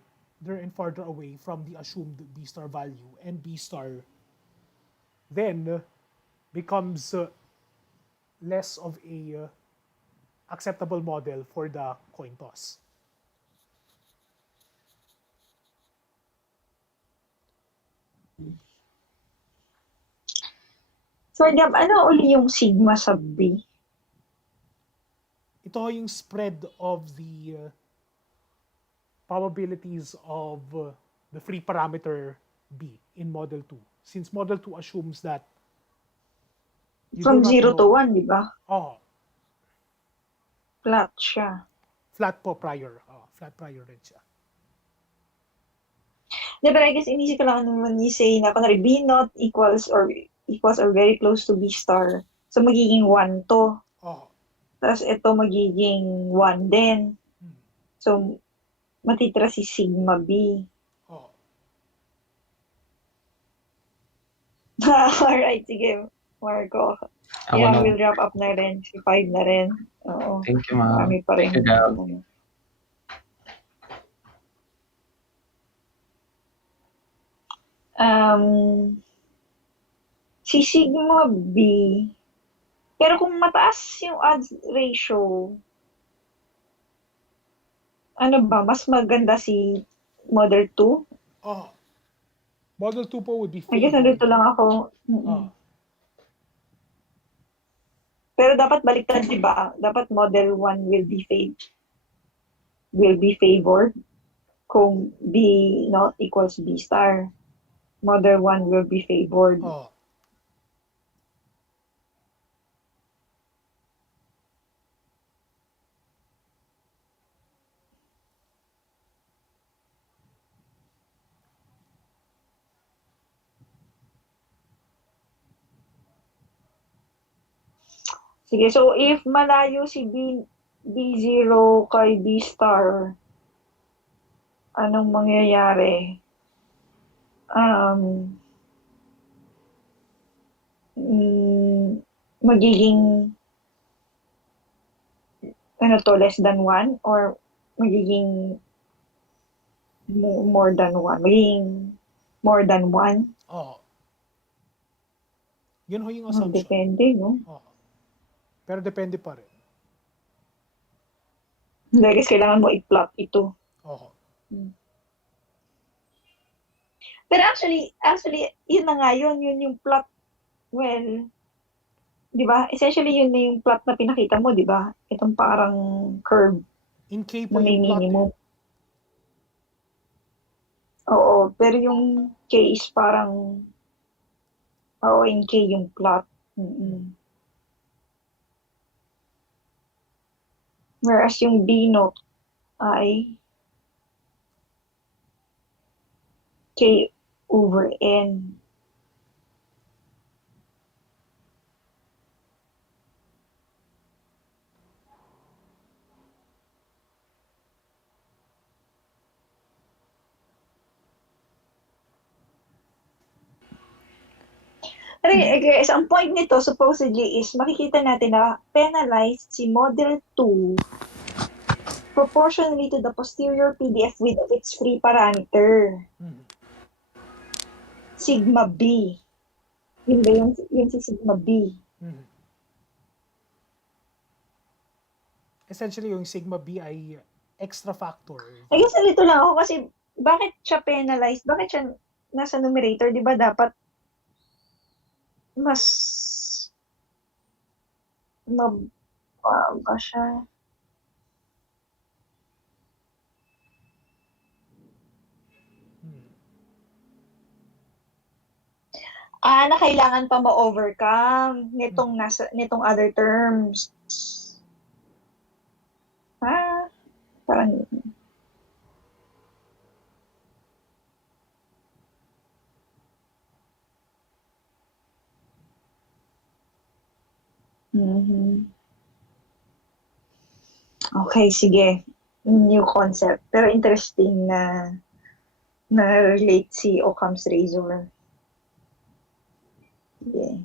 and farther away from the assumed B star value, and B star then becomes less of a acceptable model for the coin toss. So, Gab, ano uli yung sigma sub B? Ito yung spread of the probabilities of the free parameter B in model 2. Since model 2 assumes that from 0 to 1, di ba? Oh. Flat siya. Flat po prior. Flat prior rin siya. Di ba, I guess inisip ko lang naman you say na kunwari B naught equals or very close to B star. So, magiging 1 to. Tapos ito magiging 1 din. So, matitira si sigma B. Alright, sige. Marco. Yeah, we'll wrap up na rin. Si 5 na rin. Oo. Thank you, ma'am. Marami pa rin. Si sigma B, pero kung mataas yung odds ratio, ano ba, mas maganda si model 2? Model 2 po would be favored. I guess nandito lang ako. Pero dapat baliktad, di ba? Dapat model 1 will be favored kung B not equals B star. Model 1 will be favored. Sige, so if malayo si B0 kay B star, anong mangyayari? Magiging less than 1 or magiging more than 1? Magiging more than 1? Yun ho yung assumption. Depende, no? Pero depende pa rin. Guys, kailangan mo i-plot ito. Pero actually, yun na nga yun yung plot. Well, di ba? Essentially, yun na yung plot na pinakita mo, di ba? Itong parang curve. In K po yung plot. Minimum. Oo, pero yung K is parang in K yung plot. Whereas yung B note ay K over N. Guys, ang point nito supposedly is makikita natin na penalized si model 2 proportionally to the posterior PDF width of its free parameter. Sigma B. Yun ba yung si sigma B? Essentially, yung sigma B ay extra factor. I guess nalito lang ako kasi bakit siya penalized? Bakit siya nasa numerator? Di ba dapat mas mababa siya? Na kailangan pa ma-overcome nitong other terms. Parang Okay, sige. New concept. Pero interesting na relate si Occam's razor. Sige.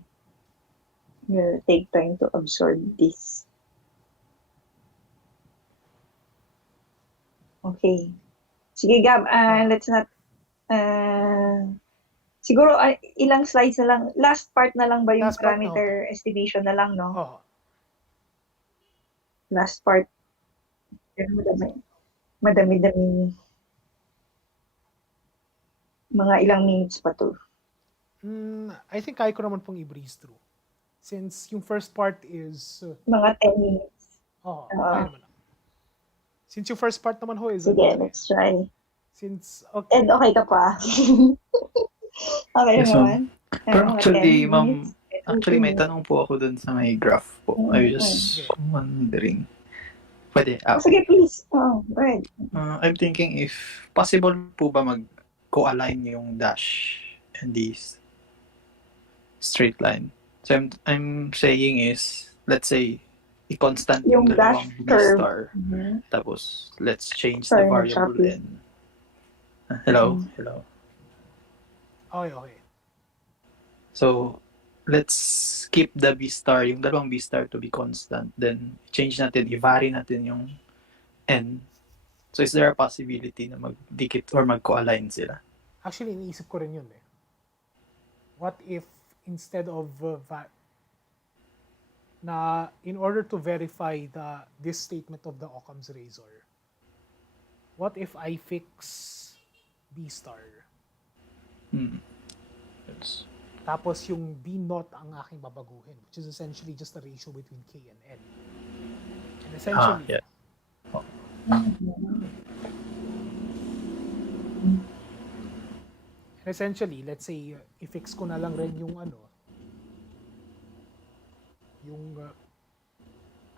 We'll take time to absorb this. Okay. Sige, Gab. Let's not... siguro, ilang slides na lang. Last part na lang ba yung parameter estimation na lang, no? Last part. Madami-dami. Mga ilang minutes pa to. I think kaya ko naman pong i-breeze through. Since yung first part is... mga 10 minutes. Kaya naman. Since yung first part naman ho is... Sige, let's try. Since... Okay. Ed, okay ka pa? Okay Yes, naman. Pero actually, ma'am, may tanong po ako dun sa may graph po. I was just wondering. Pwede. Sige, please. Right. I'm thinking if possible po ba mag-co-align yung dash and this straight line. So I'm saying is, let's say, i-constant yung dalawang B star. Tapos, let's change the variable n. Hello? Hello? Okay. So, let's keep the B star, yung dalawang B star to be constant. Then, change natin, i-vary natin yung n. So, is there a possibility na magdikit or mag-co-align sila? Actually, iniisip ko rin yun eh. What if instead of na in order to verify this statement of the Occam's razor, what if I fix B star? Yes. Tapos yung B naught ang aking babaguhin, which is essentially just a ratio between K and N. And essentially, yeah. And essentially, let's say, i-fix ko na lang rin yung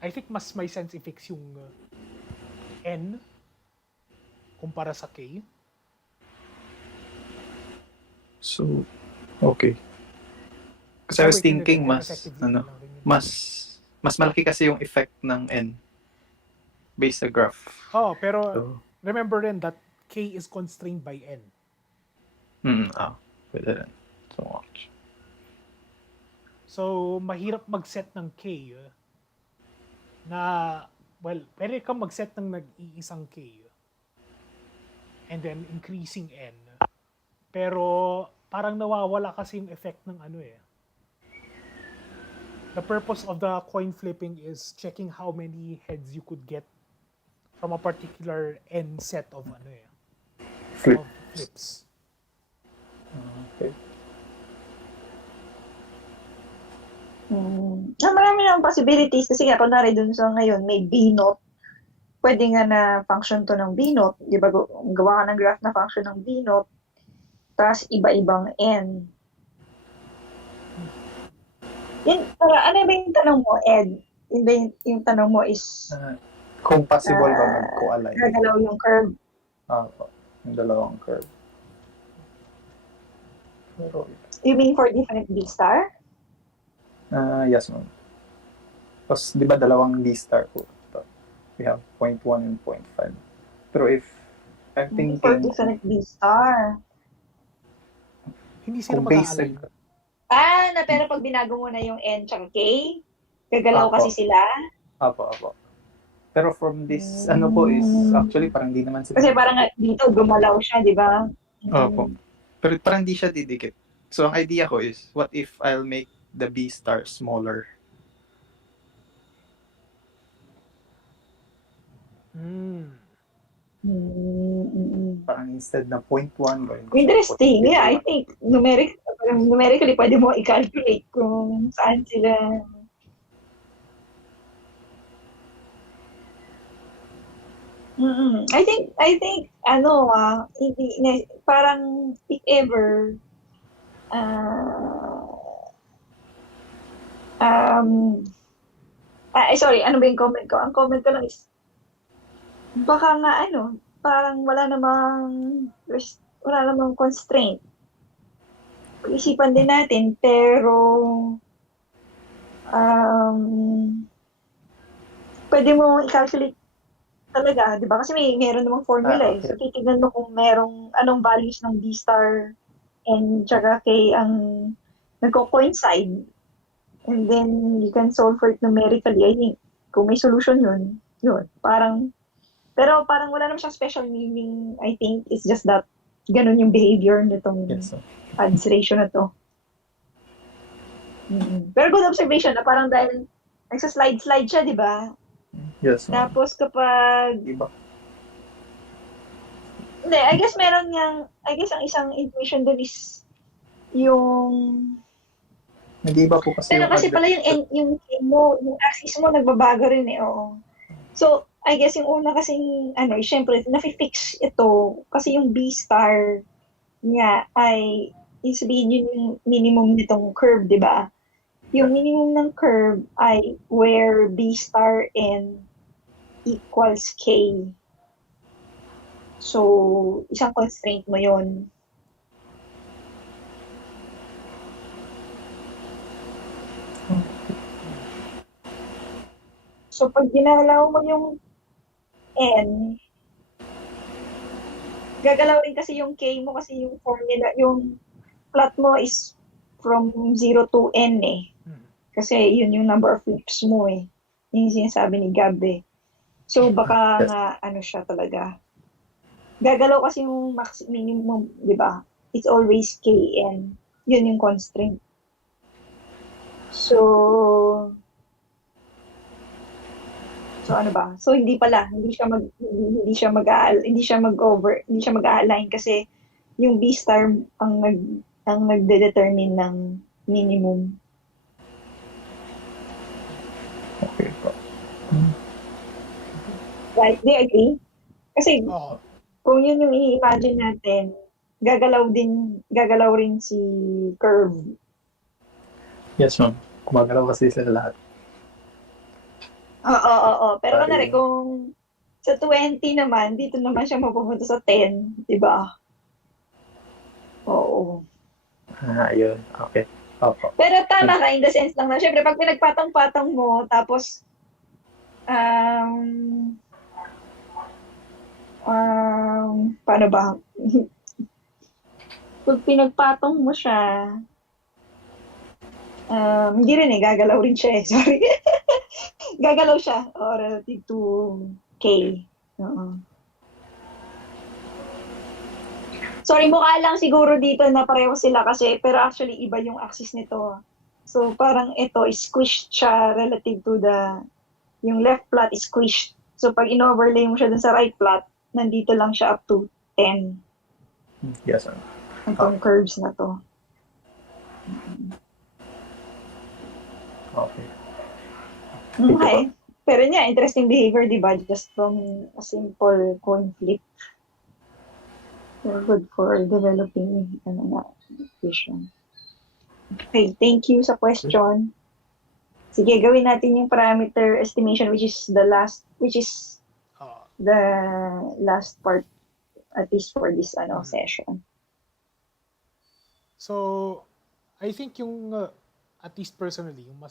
I think mas may sense i-fix yung N kumpara sa K. So, okay. Kasi I was thinking mas malaki kasi yung effect ng N based sa graph. Pero remember rin that K is constrained by N. Pwede rin. So much. So, mahirap mag-set ng K na, pwede kang mag-set ng nag-iisang K and then increasing N. Pero, parang nawawala kasi yung effect ng The purpose of the coin flipping is checking how many heads you could get from a particular N set of of flips. Okay. Marami ng possibilities kasi nga, kunwari dun sa ngayon, may B naught. Pwede nga na function to ng B naught. Di ba, gawa ka ng graph na function ng B naught, tapos iba-ibang N. Ano ba yung tanong mo, Ed? Yung tanong mo is... kung possible ba mag-co-align? Gagalaw yung curve. Yung dalawang curve. You mean for different B star? Yes, ma'am. Tapos, di ba dalawang B star po? We have 0.1 and 0.5. Pero if I'm thinking... For different B star. Hindi sila mag-align. Pero pag binago mo na yung N tsaka K, gagalaw kasi sila. Apo. Pero from this, is actually parang di naman sila. Kasi parang dito, gumalaw siya, di ba? Opo. Pero parang di siya didikit. So, ang idea ko is, what if I'll make the B star smaller? Parang instead na 0.1, gawin ko siya Interesting. 0.01. Yeah, I think numerically pwede mo i-calculate kung saan sila. I think parang if ever sorry, ano ba yung comment ko? Ang comment ko lang is baka nga parang wala namang constraint. Pag-isipan din natin, pero pwede mo i-calculate talaga, di ba? Kasi meron namang formula eh. So, titignan mo kung anong values ng B star and tsaka K ang nagko-coincide. And then, you can solve for it numerically. I think, kung may solution yun. Pero parang wala naman siyang special meaning, I think. It's just that, ganun yung behavior nitong odds ratio na to. Pero good observation na parang dahil nagsa-slide siya, di ba? Yes. Tapos kapag Iba. Hindi, I guess ang isang intuition dun is yung Nag-iba po kasi pero kasi pala yung axis mo nagbabago rin eh, oo. So, I guess yung una kasing syempre nafi-fix ito kasi yung B star niya ay sabihin yun yung minimum nitong curve, di ba? Yung minimum ng curve ay where B star n equals K. So, isang constraint mo yun. So, pag ginalaw mo yung N, gagalaw rin kasi yung K mo kasi yung formula, yung plot mo is from 0 to N eh. Kasi yun yung number of flips mo eh. Yung sinasabi ni Gab eh. So, baka nga, siya talaga. Gagalaw kasi yung minimum, di ba? It's always Kn. Yun yung constraint. So, ano ba? So, hindi siya mag-a-align kasi yung B star ang nagde-determine ng minimum. Okay po. Right? Do you agree? Kasi kung yun yung i-imagine natin, gagalaw rin si curve. Yes, ma'am. Kumagalaw kasi sila lahat. Oo. Pero kunwari, kung sa 20 naman, dito naman siya mapupunta sa 10, di ba? Oo. Yun. Okay. Opo. Pero tama ka in the sense lang na, syempre, pag pinagpatong-patong mo, tapos, paano ba? Pag pinagpatong mo siya, hindi rin gagalaw rin siya eh. Sorry. Gagalaw siya relative to K. Sorry, mukha lang siguro dito na pareho sila kasi, pero actually iba yung axis nito. So parang ito, squished siya relative to yung left plot is squished. So pag in-overlay mo siya dun sa right plot, nandito lang siya up to 10. Yes, sir. Itong curves na to. Okay. Okay. Pero niya, interesting behavior, di ba? Just from a simple coin flip. Good for developing vision. Okay, thank you sa question. Sige, gawin natin yung parameter estimation which is the last part at least for this session. So, I think yung at least personally, yung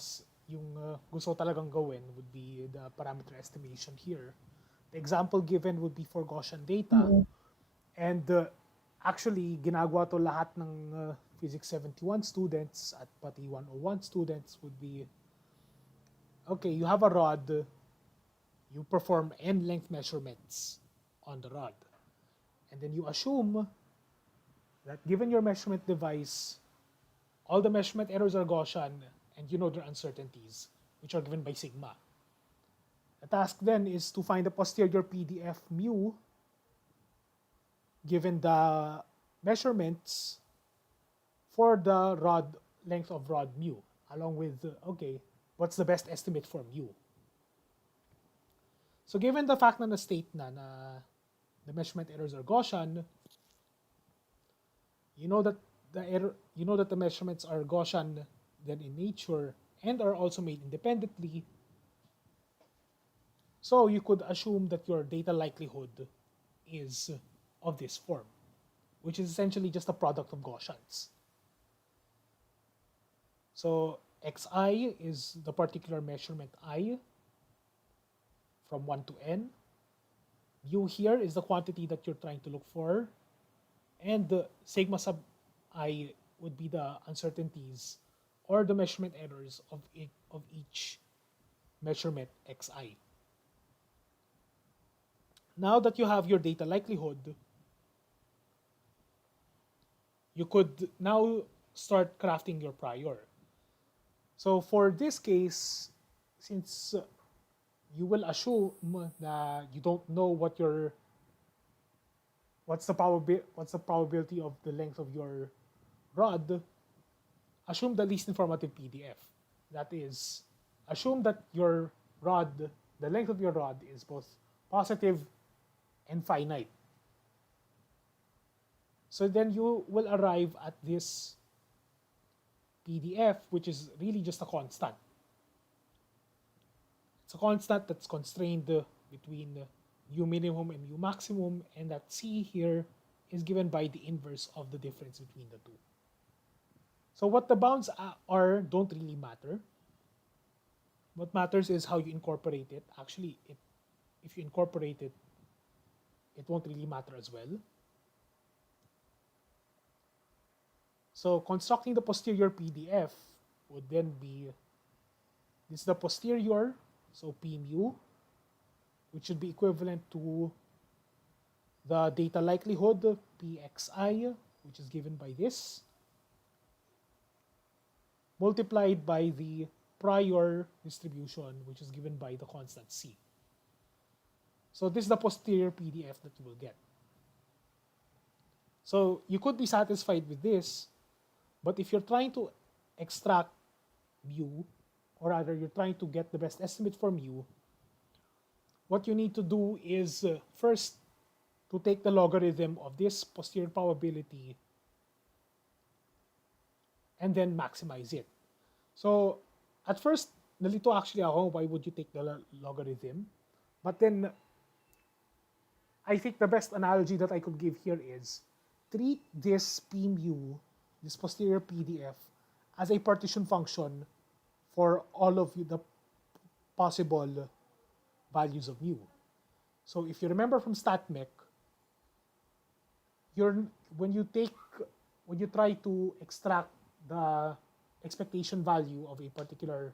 gusto talagang gawin would be the parameter estimation here. The example given would be for Gaussian data. And actually, ginagawa to lahat ng Physics 71 students at pati 101 students would be, okay, you have a rod, you perform n length measurements on the rod. And then you assume that given your measurement device, all the measurement errors are Gaussian, and you know their uncertainties, which are given by sigma. The task then is to find the posterior PDF mu given the measurements for the rod length of rod mu, along with, okay, what's the best estimate for mu? So given the fact na na-state na the measurement errors are Gaussian, you know that the measurements are Gaussian then in nature and are also made independently. So you could assume that your data likelihood is of this form, which is essentially just a product of Gaussians. So xi is the particular measurement I from 1 to n. Mu here is the quantity that you're trying to look for. And the sigma sub I would be the uncertainties or the measurement errors of each measurement xi. Now that you have your data likelihood, you could now start crafting your prior. So for this case, since you will assume that you don't know what's the probability of the length of your rod, assume the least informative PDF. That is, assume that your rod, the length of your rod is both positive and finite. So then you will arrive at this PDF, which is really just a constant. It's a constant that's constrained between mu minimum and mu maximum, and that C here is given by the inverse of the difference between the two. So what the bounds are don't really matter. What matters is how you incorporate it. Actually, if you incorporate it, it won't really matter as well. So constructing the posterior PDF would then be, this is the posterior, so P mu, which should be equivalent to the data likelihood, Pxi, which is given by this, multiplied by the prior distribution, which is given by the constant C. So this is the posterior PDF that you will get. So you could be satisfied with this, but if you're trying to extract mu, or rather you're trying to get the best estimate for mu, what you need to do is first to take the logarithm of this posterior probability and then maximize it. So at first, nalito actually ako, why would you take the logarithm? But then I think the best analogy that I could give here is treat this P mu, this posterior PDF, as a partition function for all of the possible values of mu. So if you remember from StatMech, when you try to extract the expectation value of a particular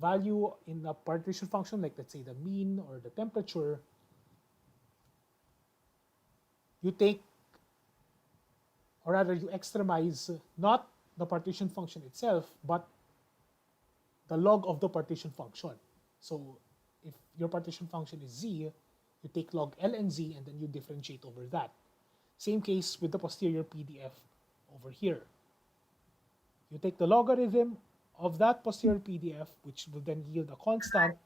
value in a partition function, like let's say the mean or the temperature, you take, or rather you extremize not the partition function itself, but the log of the partition function. So if your partition function is z, you take log L and z and then you differentiate over that. Same case with the posterior PDF over here. You take the logarithm of that posterior PDF, which will then yield a constant.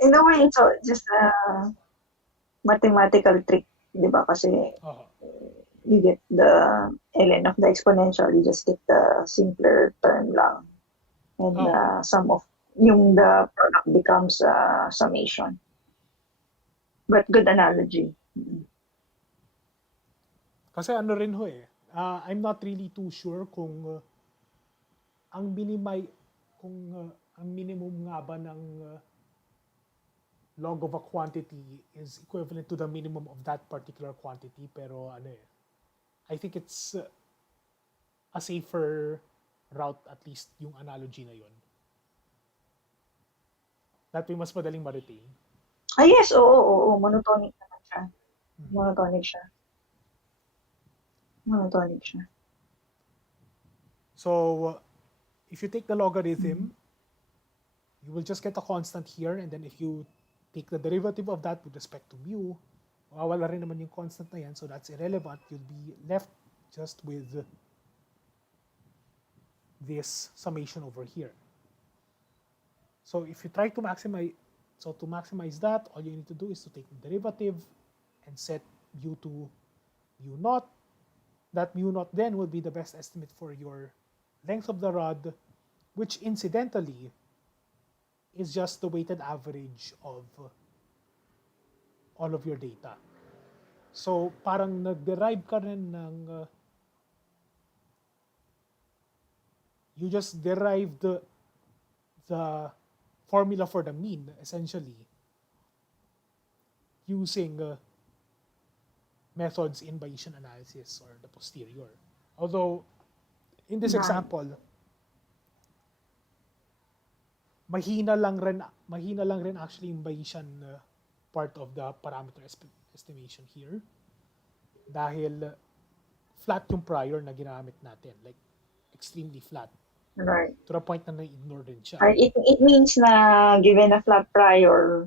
In a way, it's just a mathematical trick, di ba? Kasi you get the ln of the exponential, you just take the simpler term lang. And sum of the product becomes summation. But good analogy. Kasi ano rin ho I'm not really too sure kung ang minimum nga ba ng log of a quantity is equivalent to the minimum of that particular quantity, pero I think it's a safer route, at least yung analogy na yun. That way mas madaling ma-retain. Yes, oo. Monotonic naman siya. Monotonic siya. So, if you take the logarithm, you will just get a constant here, and then if you take the derivative of that with respect to mu, mawawala rin naman yung constant na yan, so that's irrelevant. You'll be left just with this summation over here. So if you try to maximize that, all you need to do is to take the derivative and set u to mu naught. That mu naught then will be the best estimate for your length of the rod, which incidentally is just the weighted average of all of your data. So parang nag-derive ka rin ng you just derived the formula for the mean, essentially, using methods in Bayesian analysis or the posterior. Although, in this example, mahina lang rin actually yung Bayesian part of the parameter estimation here. Dahil flat yung prior na ginamit natin, like extremely flat. Right. To the point na na-ignore din siya. It means na given a flat prior,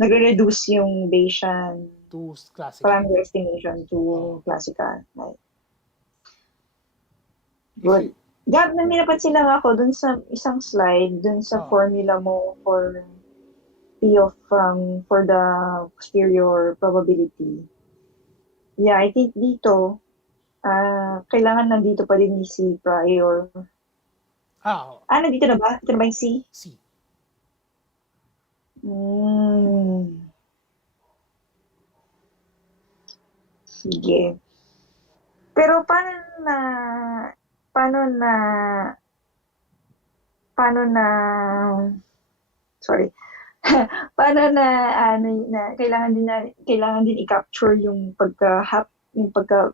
nagre-reduce yung Bayesian to classical parameter estimation to classical. Right. Good. Gab, may napansin lang ako dun sa isang slide, dun sa formula mo for P of for the posterior probability. Yeah, I think dito, kailangan nandito pa din ni C prior. Nandito na ba? Ito na ba yung C? C. Sige. Pero paano kailangan din i-capture yung pagka